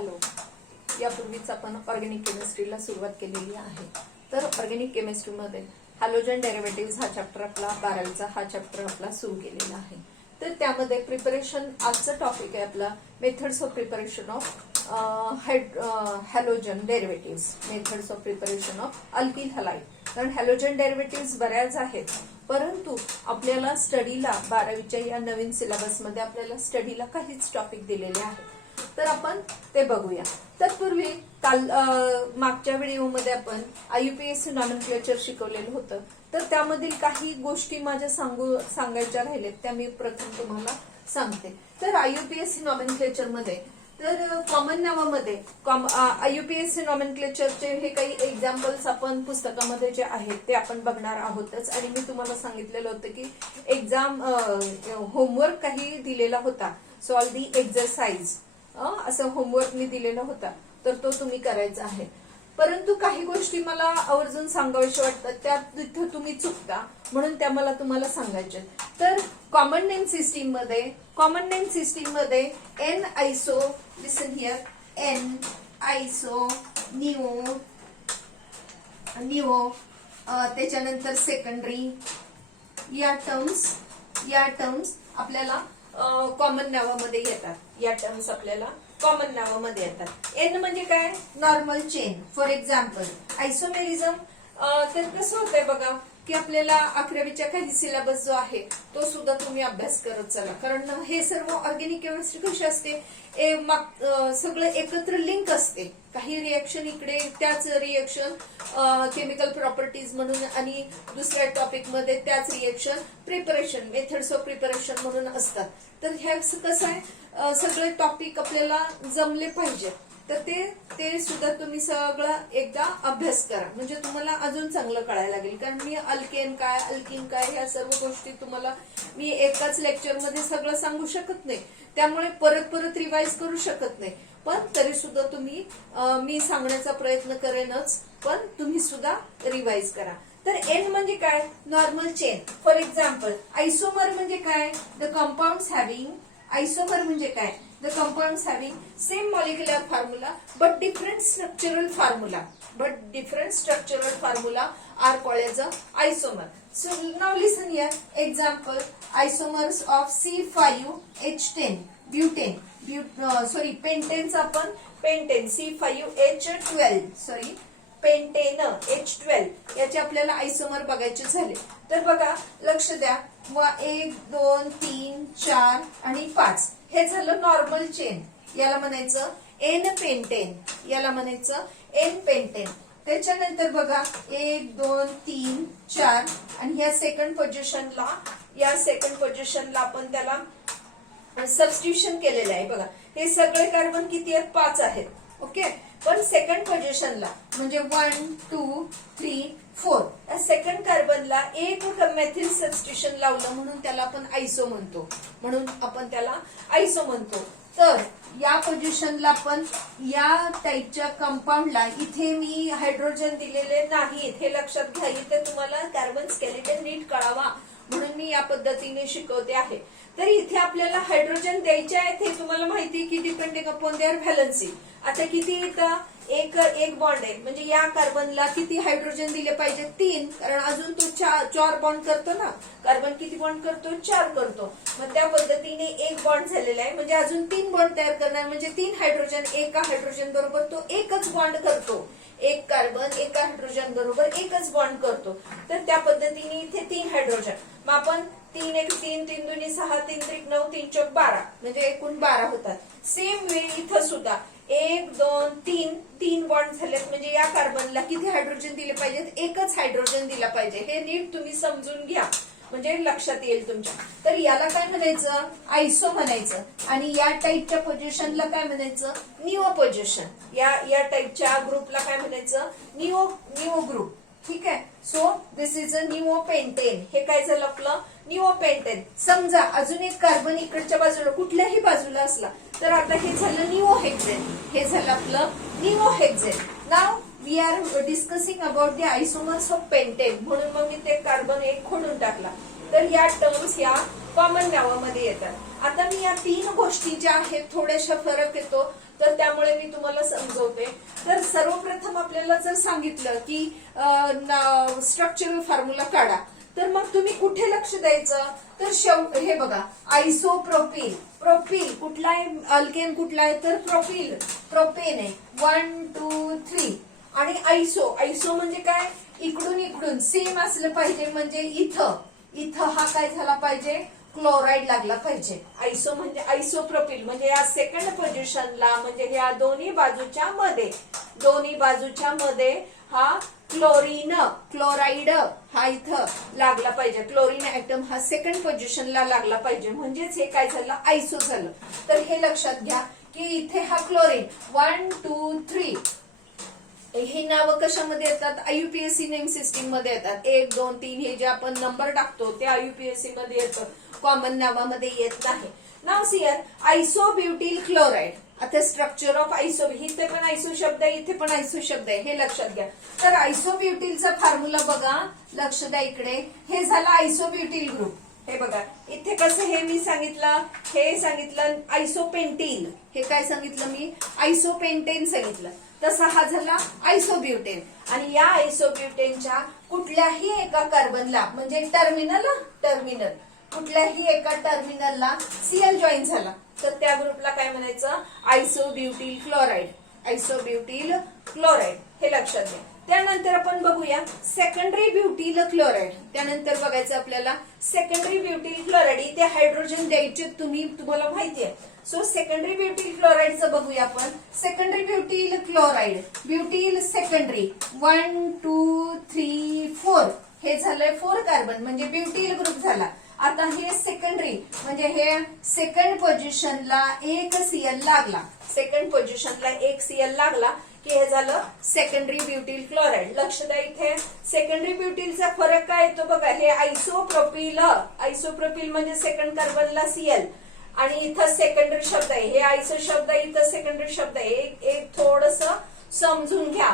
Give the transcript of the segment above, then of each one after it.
Hello. यापूर्वीच आपण organic केमिस्ट्रीला सुरुवात केलेली आहे. तर ऑर्गॅनिक केमिस्ट्रीमध्ये हॅलोजन डेरिव्हेटिव्ह हा चॅप्टर आपला 12वीचा हा चॅप्टर आपला सुरू केलेला आहे. तर त्यामध्ये प्रिपरेशन आजचं टॉपिक आहे आपला methods of preparation of halogen derivative, methods of preparation of alkyl halide. कारण हॅलोजन डेरिव्हेटिव्ह बऱ्याच आहेत, परंतु आपल्याला स्टडीला 12वीच्या या नवीन सिलेबसमध्ये आपल्याला स्टडीला काहीच टॉपिक दिलेले आहेत. तर आपण ते बघूया. तत्पूर्वी काल मागच्या व्हिडिओमध्ये आपण IUPAC नॉमेनक्लेचर शिकवलेलं होतं. तर त्यामधील काही गोष्टी माझ्या सांगायच्या राहिलेत, त्या मी प्रथम तुम्हाला सांगते. तर IUPAC नॉमेनक्लेचर मध्ये तर कॉमन नावामध्ये IUPAC नॉमेनक्लेचरचे हे काही एक्झाम्पल्स आपण पुस्तकामध्ये जे आहेत ते आपण बघणार आहोतच. आणि मी तुम्हाला सांगितलेलं होतं की एक्झाम होमवर्क काही दिलेला होता, सॉल्व दी एक्झरसाइज असं होमवर्क मी दिलेला होता, तर तो तुम्ही करायचा आहे. परंतु काही गोष्टी मला आवर्जून सांगाव्याशा वाटतात, त्या तिथं तुम्ही चुकता, म्हणून त्या मला तुम्हाला सांगायच्या. तर कॉमन नेम सिस्टीम मध्ये N iso, listen here, N iso neo त्याच्यानंतर सेकंडरी या टर्म्स आपल्याला कॉमन नावामध्ये येतात. या टर्म्स आपल्याला कॉमन नावामध्ये येतात. एन म्हणजे काय? Normal chain. For example isomerism. तर कसं होतंय बघा की आपल्याला 11वीच्या काही सिलेबस जो आहे तो सुद्धा तुम्ही अभ्यास करत चला. कारण हे सर्व ऑर्गॅनिक केमिस्ट्री कशी असते, सगळं एकत्र लिंक असते. काही रिएक्शन इकडे, त्याच रिएक्शन केमिकल प्रॉपर्टीज म्हणून, आणि दुसऱ्या टॉपिक मध्ये त्याच reaction preparation, methods of preparation म्हणून असतात. तर हे कसं आहे, सगळे टॉपिक आपल्याला जमले पाहिजे. तर ते सुद्धा तुम्ही सगळं एकदा अभ्यास करा, म्हणजे तुम्हाला अजून चांगलं कळायला लागेल. कारण मी अल्केन काय, अल्किन काय, ह्या सर्व गोष्टी तुम्हाला मी एकाच लेक्चरमध्ये सगळं सांगू शकत नाही, त्यामुळे परत रिवाइज करू शकत नाही. पण तरी सुद्धा तुम्ही मी सांगण्याचा प्रयत्न करेनच, पण तुम्ही सुद्धा रिवाइज करा. तर एन म्हणजे काय? Normal chain. फॉर एक्झाम्पल आयसोमर म्हणजे काय? द कंपाउंड्स हॅव्हिंग, आयसोमर म्हणजे काय? The compounds having same molecular formula but different structural formula are called as a isomer. So now listen here. Example: isomers of C5H10 butane. Pentanes आपण pentane C5H12 pentane H12 याचे आपल्याला आयसोमर बघायचे झाले. तर बघा, लक्ष द्या. 1 2 3 4 आणि 5 हे झालं नॉर्मल चेन. याला म्हणायचं एन पेंटेन, याला म्हणायचं एन पेंटेन. त्याच्यानंतर बघा 1 2 3 4 आणि या सेकंड पोझिशनला आपण त्याला सबस्टिट्यूशन केलेलं आहे. बघा, हे सगळे कार्बन किती आहेत? 5 आहेत. ओके. पण सेकंड पोझिशनला म्हणजे 1 2 3 4 या सेकंड कार्बनला एक मेथिल सबस्टिट्यूशन लावलं, म्हणून त्याला आपण आयसो म्हणतो. तर या पोझिशनला पण या टाईपच्या कंपाऊंडला इथे मी हायड्रोजन दिलेले नाहीत, हे लक्षात घ्या. इथे तुम्हाला कार्बन स्केलेटन नीट कळावा म्हणून मी या पद्धतीने शिकवते आहे. तर इथे आपल्याला हायड्रोजन द्यायचे आहेत, हे तुम्हाला माहिती की डिपेंडिंग अपॉन देअर व्हॅलन्सी. आता किती इथं एक बॉन्ड आहे, म्हणजे या कार्बनला किती हायड्रोजन दिले पाहिजे? 3, कारण अजून तो 4 बॉन्ड करतो ना. कार्बन किती बॉन्ड करतो? 4 करतो. मग त्या पद्धतीने एक बॉन्ड झालेला आहे, म्हणजे अजून 3 बॉन्ड तयार करणार, म्हणजे 3 हायड्रोजन एका हायड्रोजन बरोबर तो एकच बॉन्ड करतो. एक कार्बन एका हायड्रोजन बरोबर एकच बॉन्ड करतो. तर त्या पद्धतीने इथे 3 हायड्रोजन. मग आपण 3 1 3 3 2 6 3 3 9 3 4 12 म्हणजे एकूण 12 होतात. सेम वे इथं सुद्धा 1 2 3 बॉन्ड झालेत, म्हणजे या कार्बनला किती हायड्रोजन दिले पाहिजेत? एकच हायड्रोजन दिला पाहिजे. हे नीट तुम्ही समजून घ्या, म्हणजे लक्षात येईल तुमच्या. तर याला काय म्हणायचं? आयसो म्हणायचं. आणि या टाईपच्या पोझिशनला काय म्हणायचं? Neo position. या टाईपच्या ग्रुपला काय म्हणायचं? Neo group. ठीक आहे. So this is a neo pentane. हे काय झालं आपलं? Neo pentane. समजा अजून एक कार्बन इकडच्या बाजूला कुठल्याही बाजूला असला, तर आता हे झालं निओ हेक्सेन. हे झालं आपलं neo hexane. Now we are discussing about the isomers of pentane, म्हणून मग मी ते कार्बन एक खोडून टाकला. तर या टर्म्स या कॉमन नावामध्ये येतात. आता मी या 3 गोष्टी ज्या आहेत थोड्याशा फरक येतो, तर त्यामुळे मी तुम्हाला समजवते. तर सर्वप्रथम आपल्याला जर सांगितलं की स्ट्रक्चरल फॉर्म्युला काढा, तर मग तुम्ही कुठे लक्ष द्यायचं, तर हे बघा, आयसोप्रोपील. प्रोपील कुठला आहे, अल्केन कुठला आहे, तर प्रोपील, प्रोपेन आहे. 1 2 3. आणि आयसो म्हणजे काय, इकडून सेम असलं पाहिजे, म्हणजे इथं हा काय झाला पाहिजे, क्लोराईड लागला पाहिजे. आयसो म्हणजे आयसोप्रोपील म्हणजे या सेकंड पोझिशनला, म्हणजे या दोन्ही बाजूच्या मध्ये हा क्लोराईड हा इथं लागला पाहिजे. क्लोरीन ऍटम हा सेकंड पोझिशनला लागला पाहिजे, म्हणजेच हे काय झालं, आयसो झालं. तर हे लक्षात घ्या की इथे हा क्लोरीन 1 2 3 ही नावं कशामध्ये येतात, आययुपीएससी नेम सिस्टीम मध्ये येतात. 1 2 3 हे जे आपण नंबर टाकतो ते आययुपीएससी मध्ये येतं, कॉमन नावामध्ये येत नाही. नाव सियर आयसोब्युटिल क्लोराईड. आता स्ट्रक्चर ऑफ आयसो, इथे पण आयसो शब्द आहे, इथे पण आयसो शब्द आहे, हे लक्षात घ्या. तर आयसोब्युटिलचा फॉर्म्युला बघा, लक्ष द्या इकडे. हे झालं आयसोब्युटिल ग्रुप. हे बघा इथे कसं, हे मी सांगितलं, हे सांगितलं आयसोपेंटेन. हे काय सांगितलं मी, आयसोपेंटेन सांगितलं. तसा हा झाला आयसोब्युटेन. आणि या आयसोब्युटेनच्या कुठल्याही एका कार्बनला, म्हणजे टर्मिनल कुठल्याही एका टर्मिनलला सीएल जॉईन झाला, तर त्या ग्रुपला काय म्हणायचं, आयसोब्युटिल क्लोराईड. आयसोब्युटिल क्लोराईड हे लक्षात घ्या. त्यानंतर आपण बघूया सेकंडरी ब्युटिल क्लोराईड. त्यानंतर बघायचं आपल्याला सेकंडरी ब्युटिल क्लोराईड. इथे हायड्रोजन द्यायचे तुम्हाला माहिती आहे. सो सेकंडरी ब्युटिल क्लोराईडचं बघूया आपण. Secondary butyl chloride, butyl secondary 1 2 3 4 हे झालंय 4 कार्बन, म्हणजे ब्युटिल ग्रुप झाला. आता हे सेकंडरी म्हणजे हे सेकंड पोझिशनला एक सीएल लागला, सेकंड पोझिशनला एक सीएल लागला की हे झालं सेकंडरी ब्युटिल क्लोराईड. लक्ष द्या इथे सेकंडरी ब्युटिलचा फरक काय येतो बघा. हे आयसोप्रोपिल म्हणजे सेकंड कार्बनला सीएल, आणि इथं सेकंडरी शब्द आहे, हे आयसो शब्द आहे, इथं सेकंडरी शब्द आहे. एक थोडस समजून घ्या.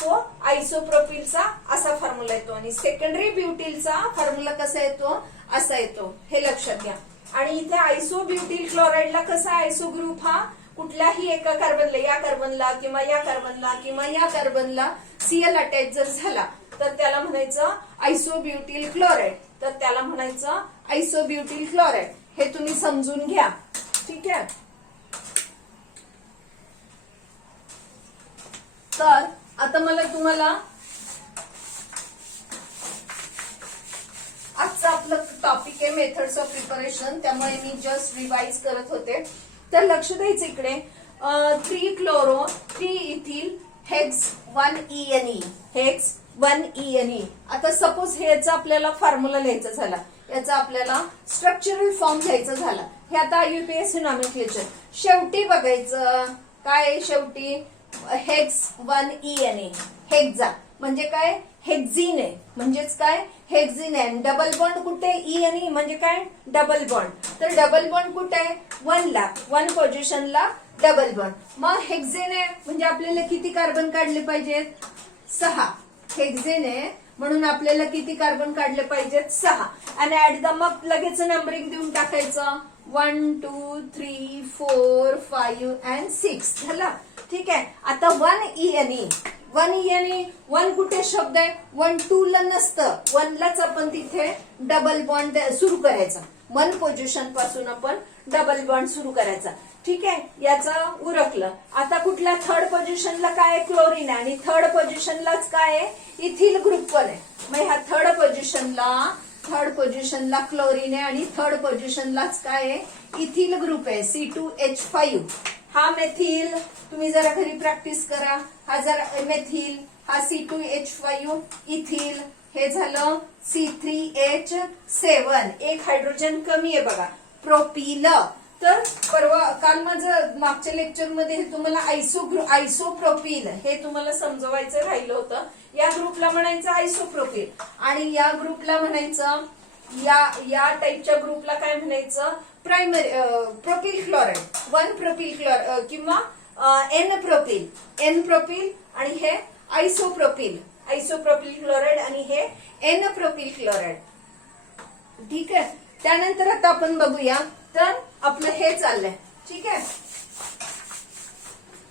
तो आयसोप्रोपिलचा असा फॉर्म्युला येतो आणि सेकंडरी ब्युटिलचा फॉर्म्युला कसा येतो, असा येतो, हे लक्षात घ्या. आणि इथे आयसोब्युटिल क्लोराईडला कसा आयसो ग्रुप हा कुठल्याही एका कार्बनला, या कार्बनला किंवा या कार्बनला किंवा या कार्बनला सीएल अटॅच जर झाला तर त्याला म्हणायचं आयसोब्युटिल क्लोराईड. तर त्याला म्हणायचं आयसोब्युटिल क्लोराईड. हे तुम्ही समजून घ्या, ठीक आहे. तर आता मला तुम्हाला आजचं आपलं टॉपिक आहे मेथड्स ऑफ प्रिपरेशन, त्यामुळे मी जस्ट रिवाइज करत होते. तर लक्ष द्यायचं इकडे 3 chloro 3 ethyl hex 1 ENE, hex 1 ENE. आता सपोज ह्याचा आपल्याला फॉर्म्युला लिहायचा झाला, याचा आपल्याला स्ट्रक्चरल फॉर्म लिहायचा झाला, हे आता आययुपीएससी नॉमेनक्लेचर. शेवटी बघायचं काय, शेवटी हेक्स 1 ENA, हेक्झा म्हणजे काय, हेक्झिन आहे, म्हणजेच काय हेक्झिन आहे. डबल बॉन्ड कुठे, ENE म्हणजे काय, डबल बॉन्ड. तर डबल बॉन्ड कुठे आहे, 1 पोझिशनला डबल बॉन्ड. मग हेक्झेन आहे म्हणजे आपल्याला किती कार्बन काढले पाहिजेत, 6. हेक्झेन आहे म्हणून आपल्याला किती कार्बन काढले पाहिजेत, 6. आणि ऍट द मग लगेच नंबरिंग देऊन टाकायचं 1 2 3 4 5 and 6 झाला, ठीक आहे. आता 1 ENE 1 कुठे शब्द आहे, 1 2 ला नसतं, 1 लाच आपण तिथे डबल बॉन्ड सुरू करायचा. 1 पोझिशन पासून आपण डबल बॉन्ड सुरू करायचा, ठीक आहे. याचं उरकलं. आता कुठल्या थर्ड पोझिशनला काय आहे, क्लोरीन आहे, आणि थर्ड पोझिशनलाच काय आहे, इथिल ग्रुप पण आहे. मग ह्या थर्ड पोझिशनला क्लोरीन आहे आणि थर्ड पोझिशनलाच काय आहे, इथिल ग्रुप आहे, C2H5. हा मेथिल, तुम्ही जरा घरी प्रॅक्टिस करा. हा जरा मेथिल, हा C2H5, इथिल, हे झालं C3H7. एक हायड्रोजन कमी आहे बघा, प्रोपिल. तर काल माझं मागच्या लेक्चरमध्ये तुम्हाला आयसोप्रोपिल हे तुम्हाला समजवायचं राहिलं होतं. या ग्रुपला म्हणायचं आयसोप्रोपिल आणि या ग्रुपला म्हणायचं, या टाईपच्या ग्रुपला काय म्हणायचं, primary propyl chloride, 1 propyl chloride किंवा N प्रोपिल आणि हे आयसोप्रोपिल क्लोराईड आणि हे N प्रोपिल क्लोराईड, ठीक आहे. त्यानंतर आता आपण बघूया तर आपलं हे चाललंय. ठीक आहे,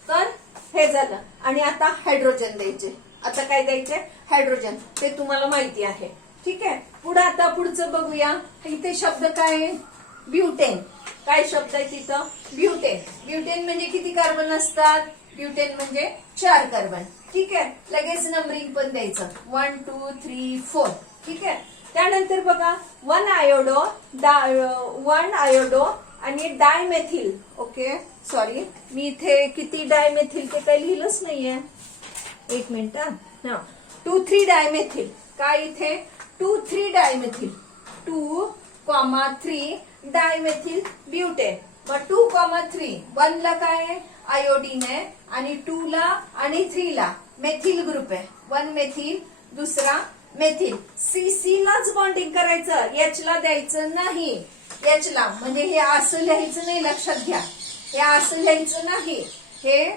तर हे झालं. आणि आता हायड्रोजन द्यायचे. आता काय द्यायचे? हायड्रोजन. ते तुम्हाला माहिती आहे. ठीक आहे, पुढे आता पुढचं बघूया. इथे शब्द काय आहे? ब्युटेन. काय शब्द आहे तिथं? ब्युटेन. ब्युटेन म्हणजे किती कार्बन असतात? ब्युटेन म्हणजे 4 कार्बन. ठीक आहे, लगेच नंबरिंग पण द्यायचं. 1 2 3 4. ठीक आहे, त्यानंतर बघा 1 आयोडो आणि डायमेथिल. ओके, सॉरी, मी इथे किती डायमेथिल ते काही लिहिलंच नाहीये. एक मिनिट. 2,3 डायमेथिल. काय इथे? 2,3 डायमेथिल. 2,3 dimethyl butane. मग 2,3 1 ला काय आहे? आयोडीन आहे, आणि 2 ला आणि 3 ला मेथिल ग्रुप आहे. 1 मेथिल, दुसरा मेथिल. सी लाच बॉन्डिंग करायचं, एच ला द्यायचं नाही. एच ला म्हणजे हे असं लिहायचं नाही, लक्षात घ्या. हे असं लिहायचं नाही, हे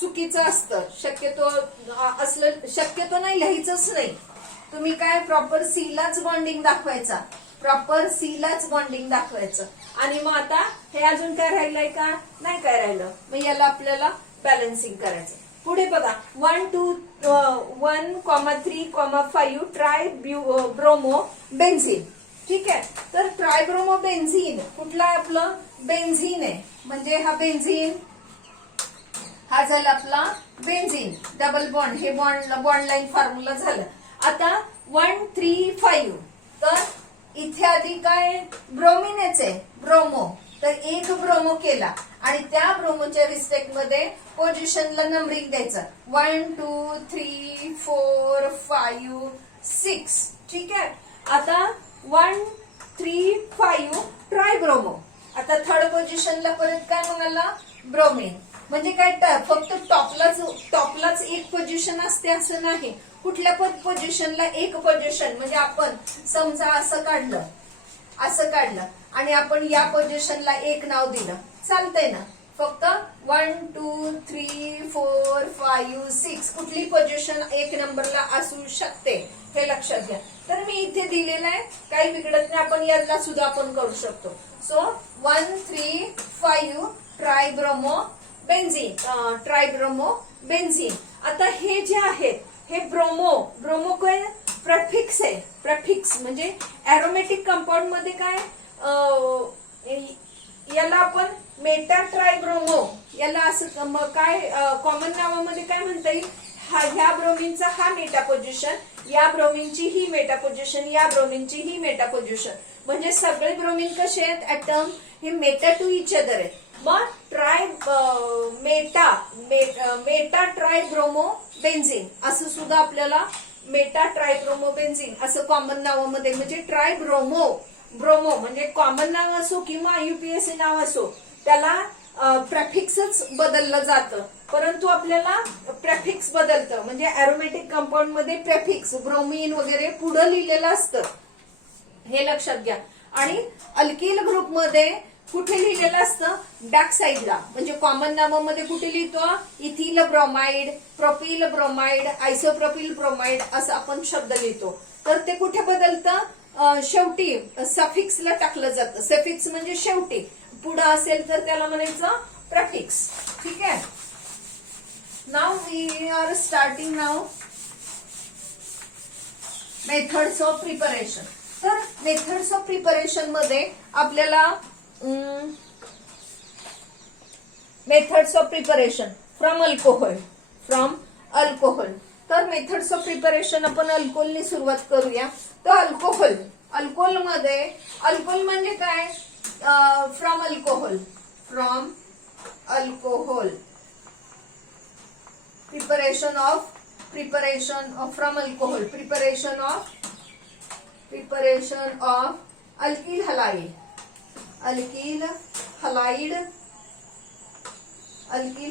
चुकीचं असतं. शक्यतो असलं शक्यतो नाही, लिहायचंच नाही. तुम्ही काय प्रॉपर सी लाच बॉन्डिंग दाखवायचा. प्रॉपर सी लाच बॉन्डिंग दाखवायचं. आणि मग आता हे अजून काय राहिलंय का? नाही काय राहिलं. मग याला आपल्याला बॅलन्सिंग करायचं. पुढे बघा 1,3,5 ट्राय ब्रोमो बेन्झिन. ठीक आहे, तर ट्रायब्रोमो बेन्झिन कुठला आहे? आपलं बेन्झिन आहे. म्हणजे हा बेन्झिन, हा झाला आपला बेन्झिन. डबल बॉन्ड, हे बॉन्ड लाईन फॉर्म्युला झालं. आता 1 3 5. तर इथे आधी काय? ब्रोमिनच आहे, ब्रोमो. तर एक ब्रोमो केला आणि त्या ब्रोमोच्या रिस्पेक्ट मध्ये पोझिशनला नंबरिंग द्यायचं. 1 2 3 4 5 6. ठीक आहे, आता 1 3 5 ट्रायब्रोमो. आता थर्ड पोझिशनला परत काय म्हणाला? ब्रोमिन. म्हणजे काय? फक्त टॉपलाच एक पोझिशन असते असं नाही. कुठल्या पोझिशनला एक पोझिशन म्हणजे आपण समजा असं काढलं आणि आपण या पोझिशनला एक नाव दिलं, चालतंय ना? फक्त 1 2 3 4 5 6 कुठली पोझिशन एक नंबरला असू शकते, हे लक्षात घ्या. तर मी इथे दिलेलं आहे, काही बिघडत नाही. आपण याला सुद्धा आपण करू शकतो. So 1 3 5 tribromo benzene. आता हे जे आहेत हे ब्रोमो काय? प्रफिक्स आहे. प्रफिक्स म्हणजे एरोमॅटिक कंपाऊंड मध्ये काय? याला आपण मेटा ट्रायब्रोमो, याला असं काय कॉमन नावामध्ये काय म्हणता येईल? ह्या ब्रोमिनचा हा मेटा पोझिशन, या ब्रोमिनची ही मेटा पोझिशन, या ब्रोमिनची ही मेटा पोझिशन. म्हणजे सगळे ब्रोमिन कसे आहेत? ऍटम हे मेटा टू इच अदर आहेत. मग मेटा ट्रायब्रोमो बेन्झिन असं सुद्धा आपल्याला मेटा ट्रायब्रोमो बेन्झिन असं कॉमन नावामध्ये, म्हणजे ब्रोमो म्हणजे कॉमन नाव असो किंवा युपीएससी नाव असो, त्याला प्रॅफिक्सच बदललं जातं. परंतु आपल्याला प्रॅफिक्स बदलतं म्हणजे अरोमॅटिक कंपाऊंड मध्ये प्रॅफिक्स ब्रोमीन वगैरे पुढे लिहिलेलं असतं, हे लक्षात घ्या. आणि अल्किल ग्रुप मध्ये कुठे लिहिलेलं असतं? बॅक साईडला. म्हणजे कॉमन नावामध्ये कुठे लिहितो? Ethyl bromide, propyl bromide, isopropyl bromide असं आपण शब्द लिहितो. तर ते कुठे बदलतं? शेवटी सफिक्सला टाकलं जातं. सफिक्स म्हणजे शेवटी, पुढे असेल तर त्याला म्हणायचं प्रफिक्स. ठीक आहे, now we are starting now methods of preparation. तर मेथड्स ऑफ प्रिपरेशन मध्ये आपल्याला methods of preparation from alcohol. तर मेथड्स ऑफ प्रिपरेशन आपण अल्कोहोलने सुरुवात करूया. तर अल्कोहोल म्हणजे काय? From alcohol preparation from alcohol preparation of alkyl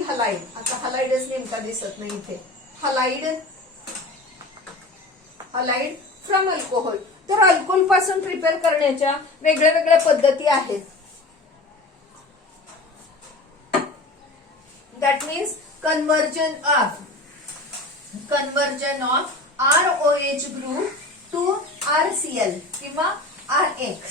halide. आता हलाइडच नेमका दिसत नाही इथे. Halide from alcohol. तर अल्कोहोल पासून प्रिपेअर करण्याच्या वेगळ्या वेगळ्या पद्धती आहेत. That means conversion of ROH group to RCl किंवा RX.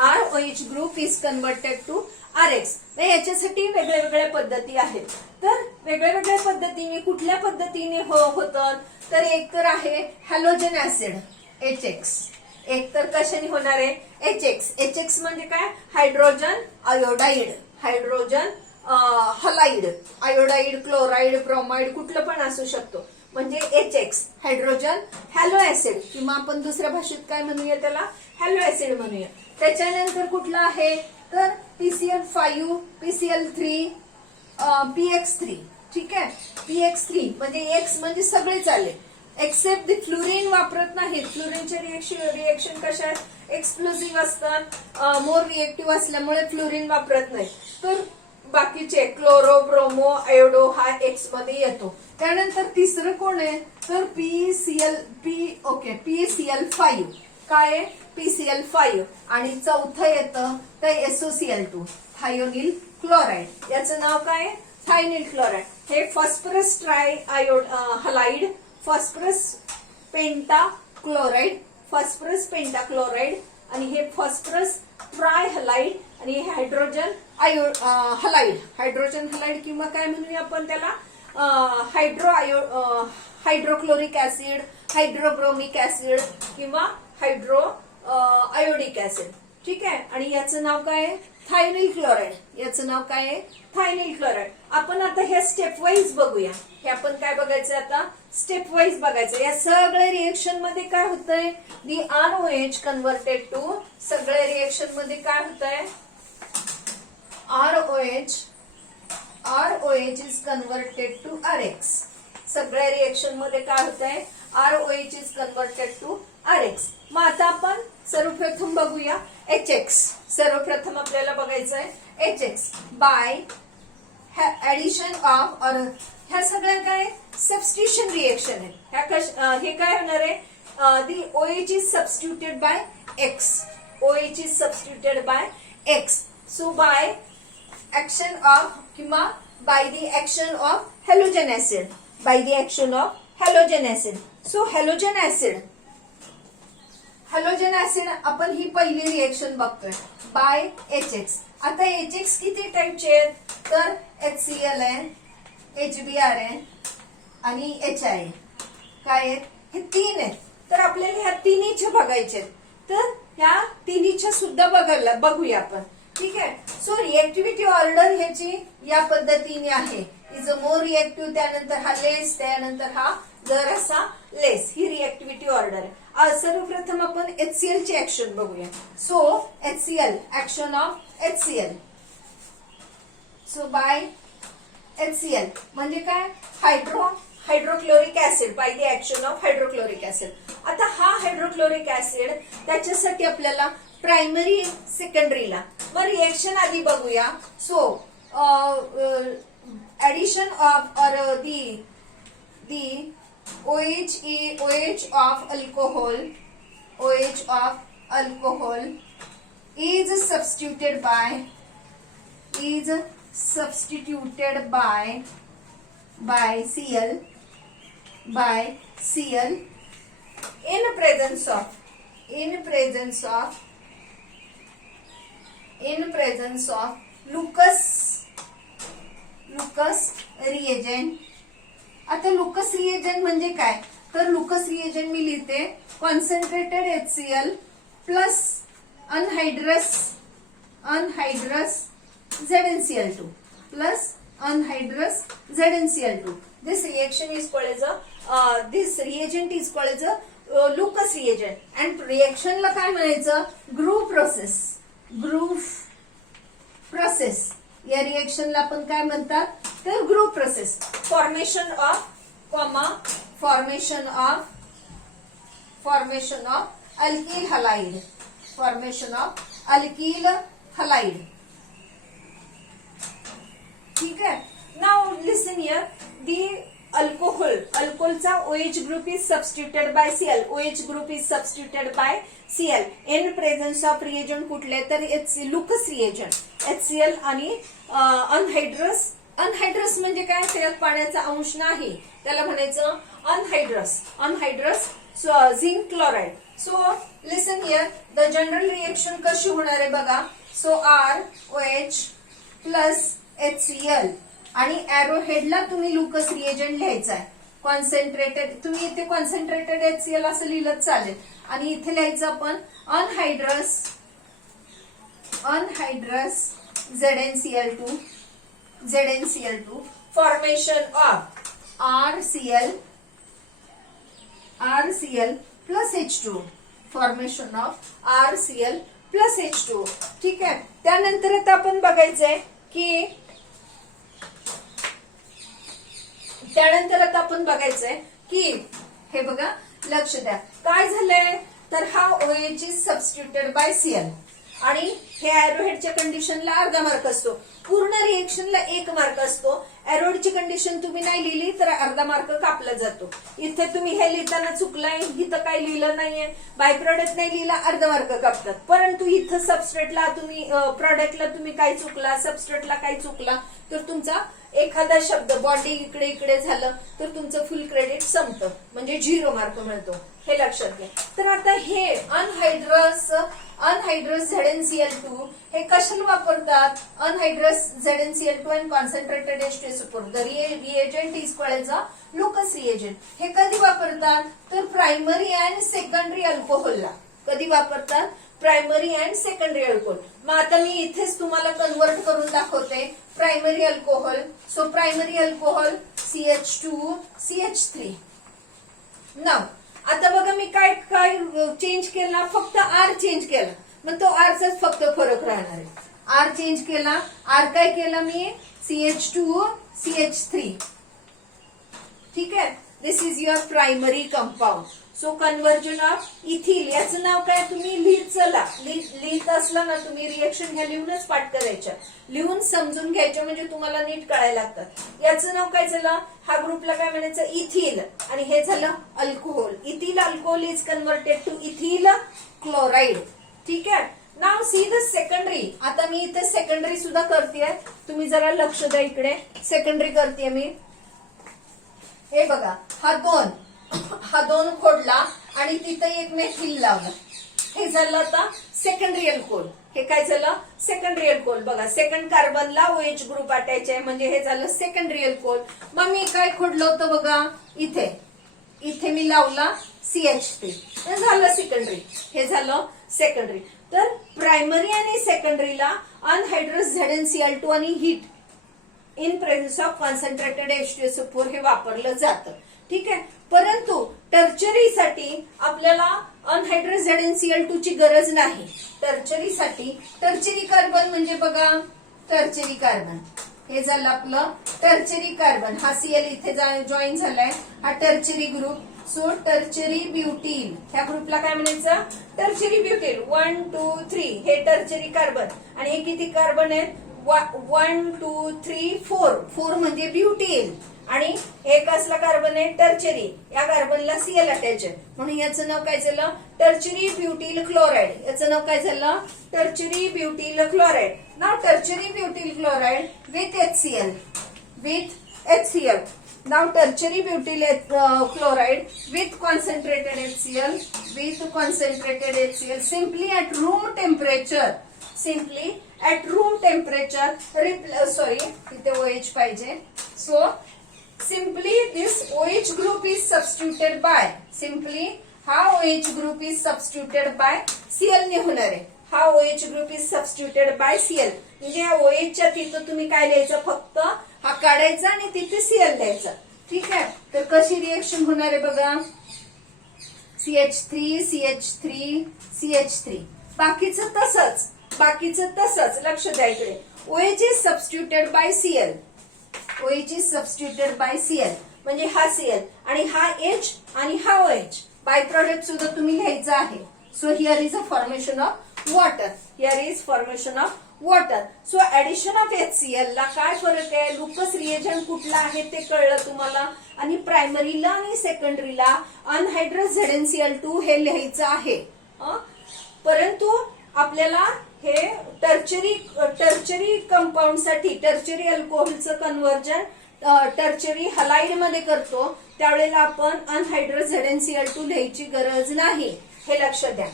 ROH group is converted to RX. याच्यासाठी वेगळ्या वेगळ्या पद्धती आहेत. तर वेगळ्या वेगळ्या पद्धतीने कुठल्या पद्धतीने होतं, तर एक तर आहे हॅलोजन ऍसिड HX, एक तर कशाने होणार आहे HX. HX म्हणजे काय, hydrogen iodide, hydrogen halide, iodide, chloride, bromide कुठलं पण असू शकतो. म्हणजे HX हायड्रोजन हॅलो ऍसिड, किंवा आपण दुसऱ्या भाषेत काय म्हणूया त्याला, हॅलो ऍसिड म्हणूया. त्याच्यानंतर कुठलं आहे तर PCl5, PCl3, PX3. ठीक आहे, PX3 म्हणजे X म्हणजे सगळे चालेल एक्सेप्ट दी फ्लोरीन वापरत नाहीत. फ्लोरीनचे रिएक्शन कशात एक्सप्लोसिव्ह असतात, मोर रिएक्टिव्ह असल्यामुळे फ्लोरीन वापरत नाही. तर बाकीचे क्लोरो, ब्रोमो, आयोडो हा X मध्ये येतो. त्यानंतर तिसरं कोण आहे तर PCl5. काय आहे PCl5. आणि चौथं येतं तर SOCl2, थायोनिल क्लोराईड. याचं नाव काय आहे थायोनिल क्लोराईड. हे फॉस्फरस ट्राय हलाइड, फॉस्फरस पेंटा क्लोराईड, फॉस्फरस पेंटा क्लोराईड, आणि हे फॉस्फरस ट्राय हलाइड, आणि हे हायड्रोजन हलाइड, हायड्रोजन हलाइड किंवा काय म्हणूया आपण त्याला हायड्रोक्लोरिक ऍसिड, हायड्रोब्रोमिक ऍसिड किंवा हायड्रो आयोडिक ऍसिड. ठीक आहे, आणि याचं नाव काय आहे थायोनिल क्लोराईड. याचं नाव काय आहे थायोनिल क्लोराईड. आपण आता हे स्टेप वाईज बघूया. हे आपण काय बघायचं आता स्टेप वाईज बघायचं. या सगळ्या रिएक्शन मध्ये काय होतंय, दी ROH कन्वर्टेड टू, सगळ्या रिएक्शन मध्ये काय होतंय ROH is converted to RX. सगळ्या रिएक्शन मध्ये काय होतंय ROH is converted to RX. मग आता आपण सर्वप्रथम बघूया HX. सर्वप्रथम आपल्याला बघायचं आहे HX बाय ऍडिशन ऑफ, और ह्या सगळ्या काय सबस्टिट्यूशन रिएक्शन आहे. हे काय होणार आहे the OH is substituted by X. OH is substituted by X. So by action of किंवा by the action of halogen acid, by the action of halogen acid. So halogen acid आपण ही पहिली reaction बघतोय bye HX. आता HX किती टाइपचे आहेत तर HCl आहे, HBr आहे आणि HI आहे. काय आहेत हे तीन आहेत. तर आपल्याला ह्या तिन्हीचे बघायचे, तर ह्या तिन्हीच्या सुद्धा बघूया आपण. ठीक आहे, सो रिएक्टिव्हिटी ऑर्डर ह्याची या पद्धतीने आहे. इज अ मोर रिएक्टिव्ह, त्यानंतर हा लेस, त्यानंतर हा जरासा लेस. ही रिएक्टिव्हिटी ऑर्डर आहे. सर्वप्रथम आपण HCl ची ऍक्शन बघूया. So HCl, action of HCl. So by HCl म्हणजे काय hydrochloric acid, by the action of hydrochloric acid. आता हा हायड्रोक्लोरिक ऍसिड त्याच्यासाठी आपल्याला प्रायमरी सेकंडरीला मग रिएक्शन आधी बघूया. सो ऍडिशन ऑफ और दी OH of alcohol is substituted by Cl in presence of Lucas reagent. आता लुकस रिएजंट म्हणजे काय तर लुकस रिएजंट मी लिहिते concentrated HCl plus anhydrous ZnCl2 plus anhydrous ZnCl2. This reaction is called as this reagent is called as Lucas reagent. and reaction ला काय म्हणायचं group process. या रिएक्शनला आपण काय म्हणतात तर group process. Formation of alkyl halide. ठीक आहे, नाउ लिसन हियर. दी अल्कोहोलचा OH group is substituted by Cl. OH group is substituted by Cl in presence of reagent कुठले तर लुकस रिएजंट HCl आणि अनहाइड्रस म्हणजे काय त्यात पाण्याचा अंश नाही, त्याला म्हणायचं anhydrous zinc chloride. So listen here, the general reaction कशी होणार आहे बघा. सो ROH प्लस HCl आणि एरो हेडला तुम्ही लुकस रिएजंट लिहायचा आहे. कॉन्सन्ट्रेटेड, तुम्ही इथे कॉन्सन्ट्रेटेड HCl असं लिहिलं चालेल. आणि इथे लिहायचं आपण अनहायड्रस ZnCl2 formation of RCl plus H2, formation of RCl plus H2. ठीक आहे. त्यानंतर आता आपण बघायचंय की हे बघा, लक्ष द्या काय झालंय. तर हा OH is substituted by Cl आणि हे एरोहेडच्या कंडिशनला अर्धा मार्क असतो, पूर्ण रिएक्शनला 1 मार्क असतो. एरोहेडची कंडिशन तुम्ही नाही लिहिली तर अर्धा मार्क कापला जातो. इथे तुम्ही हे लिहिताना चुकलाय, इथं काही लिहिलं नाहीये, बाय प्रोडक्ट नाही लिहिला, अर्धा मार्क कापतात. परंतु इथं सबस्ट्रेटला तुम्ही प्रॉडक्टला तुम्ही काय चुकला, सबस्ट्रेटला काय चुकला तर तुमचा एखादा शब्द बॉडी इकडे इकडे झालं तर तुमचं फुल क्रेडिट संपतं, म्हणजे 0 मार्क मिळतो. हे लक्षात घ्या. तर आता हे अनहायड्रस ZnCl2 हे कशाला वापरतात. अनहायड्रस ZnCl2 and concentrated H2SO4. The reagent is called as a Lucas reagent. हे कधी वापरतात तर प्रायमरी अँड सेकंडरी अल्कोहोलला. कधी वापरतात, प्रायमरी अँड सेकंडरी अल्कोहोल. मग आता मी इथेच तुम्हाला कन्वर्ट करून दाखवते. Primary alcohol, so primary alcohol CH2 CH3. नाव आता बघा मी काय काय चेंज केला, फक्त R चेंज केला, मग तो R चाच फक्त फरक राहणार आहे. R चेंज केला, R काय केला मी CH2 CH3. ठीक आहे. This is your primary compound. So conversion of ethyl, याचं नाव काय तुम्ही लिहित चला. लिहित असला ना तुम्ही रिएक्शन ह्या लिहूनच पाठ करायच्या, लिहून समजून घ्यायच्या, म्हणजे तुम्हाला नीट कळायला लागतात. याचं नाव काय झालं, हा ग्रुपला काय म्हणायचं इथिल, आणि हे झालं alcohol. Ethyl alcohol is converted to ethyl chloride. ठीक आहे. Now see the secondary. आता मी इथे सेकंडरी सुद्धा करतेय, तुम्ही जरा लक्ष द्या इकडे. सेकंडरी करतेय मी. हे बघा, हा दोन खोडला आणि तिथं एक मेथिल लावला. हे झालं आता सेकंडरी अल्कोहोल. हे काय झालं, सेकंडरी अल्कोहोल. बघा, सेकंड कार्बनला OH ग्रुप अटॅच आहे, म्हणजे हे झालं सेकंडरी अल्कोहोल. मग मी काय खोडलं होतं बघा, इथे मी लावला CH3, हे झालं सेकंडरी. हे झालं सेकंडरी. तर प्रायमरी आणि सेकंडरीला अनहायड्रस ZnCl2 आणि heat in presence of concentrated H2SO4 हे वापरलं जातं. ठीक आहे. परंतु टर्चरीसाठी आपल्याला अनहायड्रस ZnCl2 ची गरज नाही. टर्चरी कार्बन म्हणजे बघा, टर्चरी कार्बन हे झालं आपलं टर्चरी कार्बन. हा Cl इथे जॉईन झालाय, हा टर्चरी ग्रुप. सो टर्चरी ब्युटील, ह्या ग्रुपला काय म्हणायचं, टर्चरी ब्युटील. 1 2 3 हे टर्चरी कार्बन. आणि हे किती कार्बन आहेत, 1 2 3 4 म्हणजे ब्युटील. आणि एक असला कार्बन आहे टर्चरी, या कार्बनला Cl अटॅच आहे, म्हणून याचं नाव काय झालं, टर्चरी ब्युटील क्लोराइड. याचं नाव काय झालं, tertiary butyl chloride. Now tertiary butyl chloride with HCl. Now tertiary butyl chloride with concentrated HCl. Simply at room temperature. Sorry, इथे OH पाहिजे. So simply this OH group is substituted by, हा OH group is substituted by Cl ने होणार आहे. हा OH group is substituted by Cl, म्हणजे या OH च्या तिथं तुम्ही काय लिहायचं, फक्त हा काढायचा आणि तिथे Cl लिहायचा. ठीक आहे. तर कशी रिएक्शन होणार आहे बघा, CH3 बाकीचं तसंच. लक्ष द्या इकडे. OH is substituted by Cl. म्हणजे हा Cl आणि हा H आणि हा OH. बाय प्रोडक्ट सुद्धा तुम्ही लिहायचं आहे. So here is a formation of water. So addition of HCl ला काय फरक आहे, लुकस रिएजंट कुठला आहे ते कळलं तुम्हाला. आणि प्रायमरीला आणि सेकंडरीला अनहायड्रस ZnCl2 हे लिहायचं आहे. परंतु आपल्याला हे टर्चरी कंपाऊंड साठी, टर्चरी अल्कोहोलचं कन्व्हर्जन टर्चरी हलाइड मध्ये करतो, त्यावेळेला आपण अनहायड्रस ZnCl2 लिहायची गरज नाही. हे लक्ष द्या.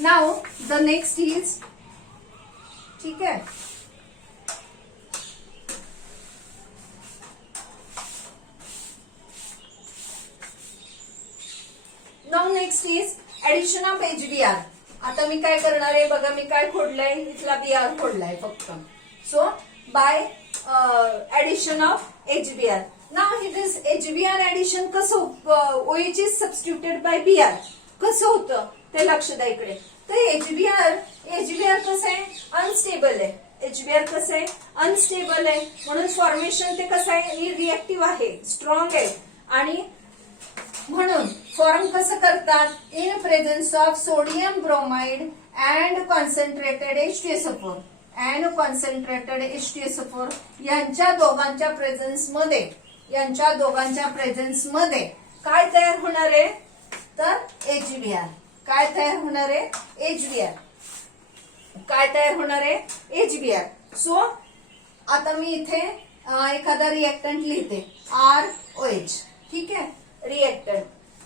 नाव द नेक्स्ट इज, ठीक आहे, now next is addition of HBr. आता मी काय करणार आहे बघा, मी काय खोडलंय, इथला BR खोडलाय फक्त. So by addition of HBr. Now it is HBr addition कसं, OH is substituted by BR कसं होतं ते लक्ष द्या इकडे. तर HBr कसं आहे, अनस्टेबल आहे. HBr कसं आहे, अनस्टेबल आहे, म्हणून फॉर्मेशन ते कसं आहे, रिएक्टिव्ह आहे, स्ट्रॉंग आहे. आणि म्हणून फॉर्म कसं करतात, in presence of sodium bromide and concentrated H2SO4 and concentrated H2SO4 यांच्या दोघांच्या प्रेझेन्स मध्ये काय तयार होणार आहे, तर HBr. काय तयार होणार आहे, HBr. काय तयार होणार आहे, HBr. सो आता मी इथे एखादा रिएक्टंट लिहिते, ROH, ठीक आहे, reactant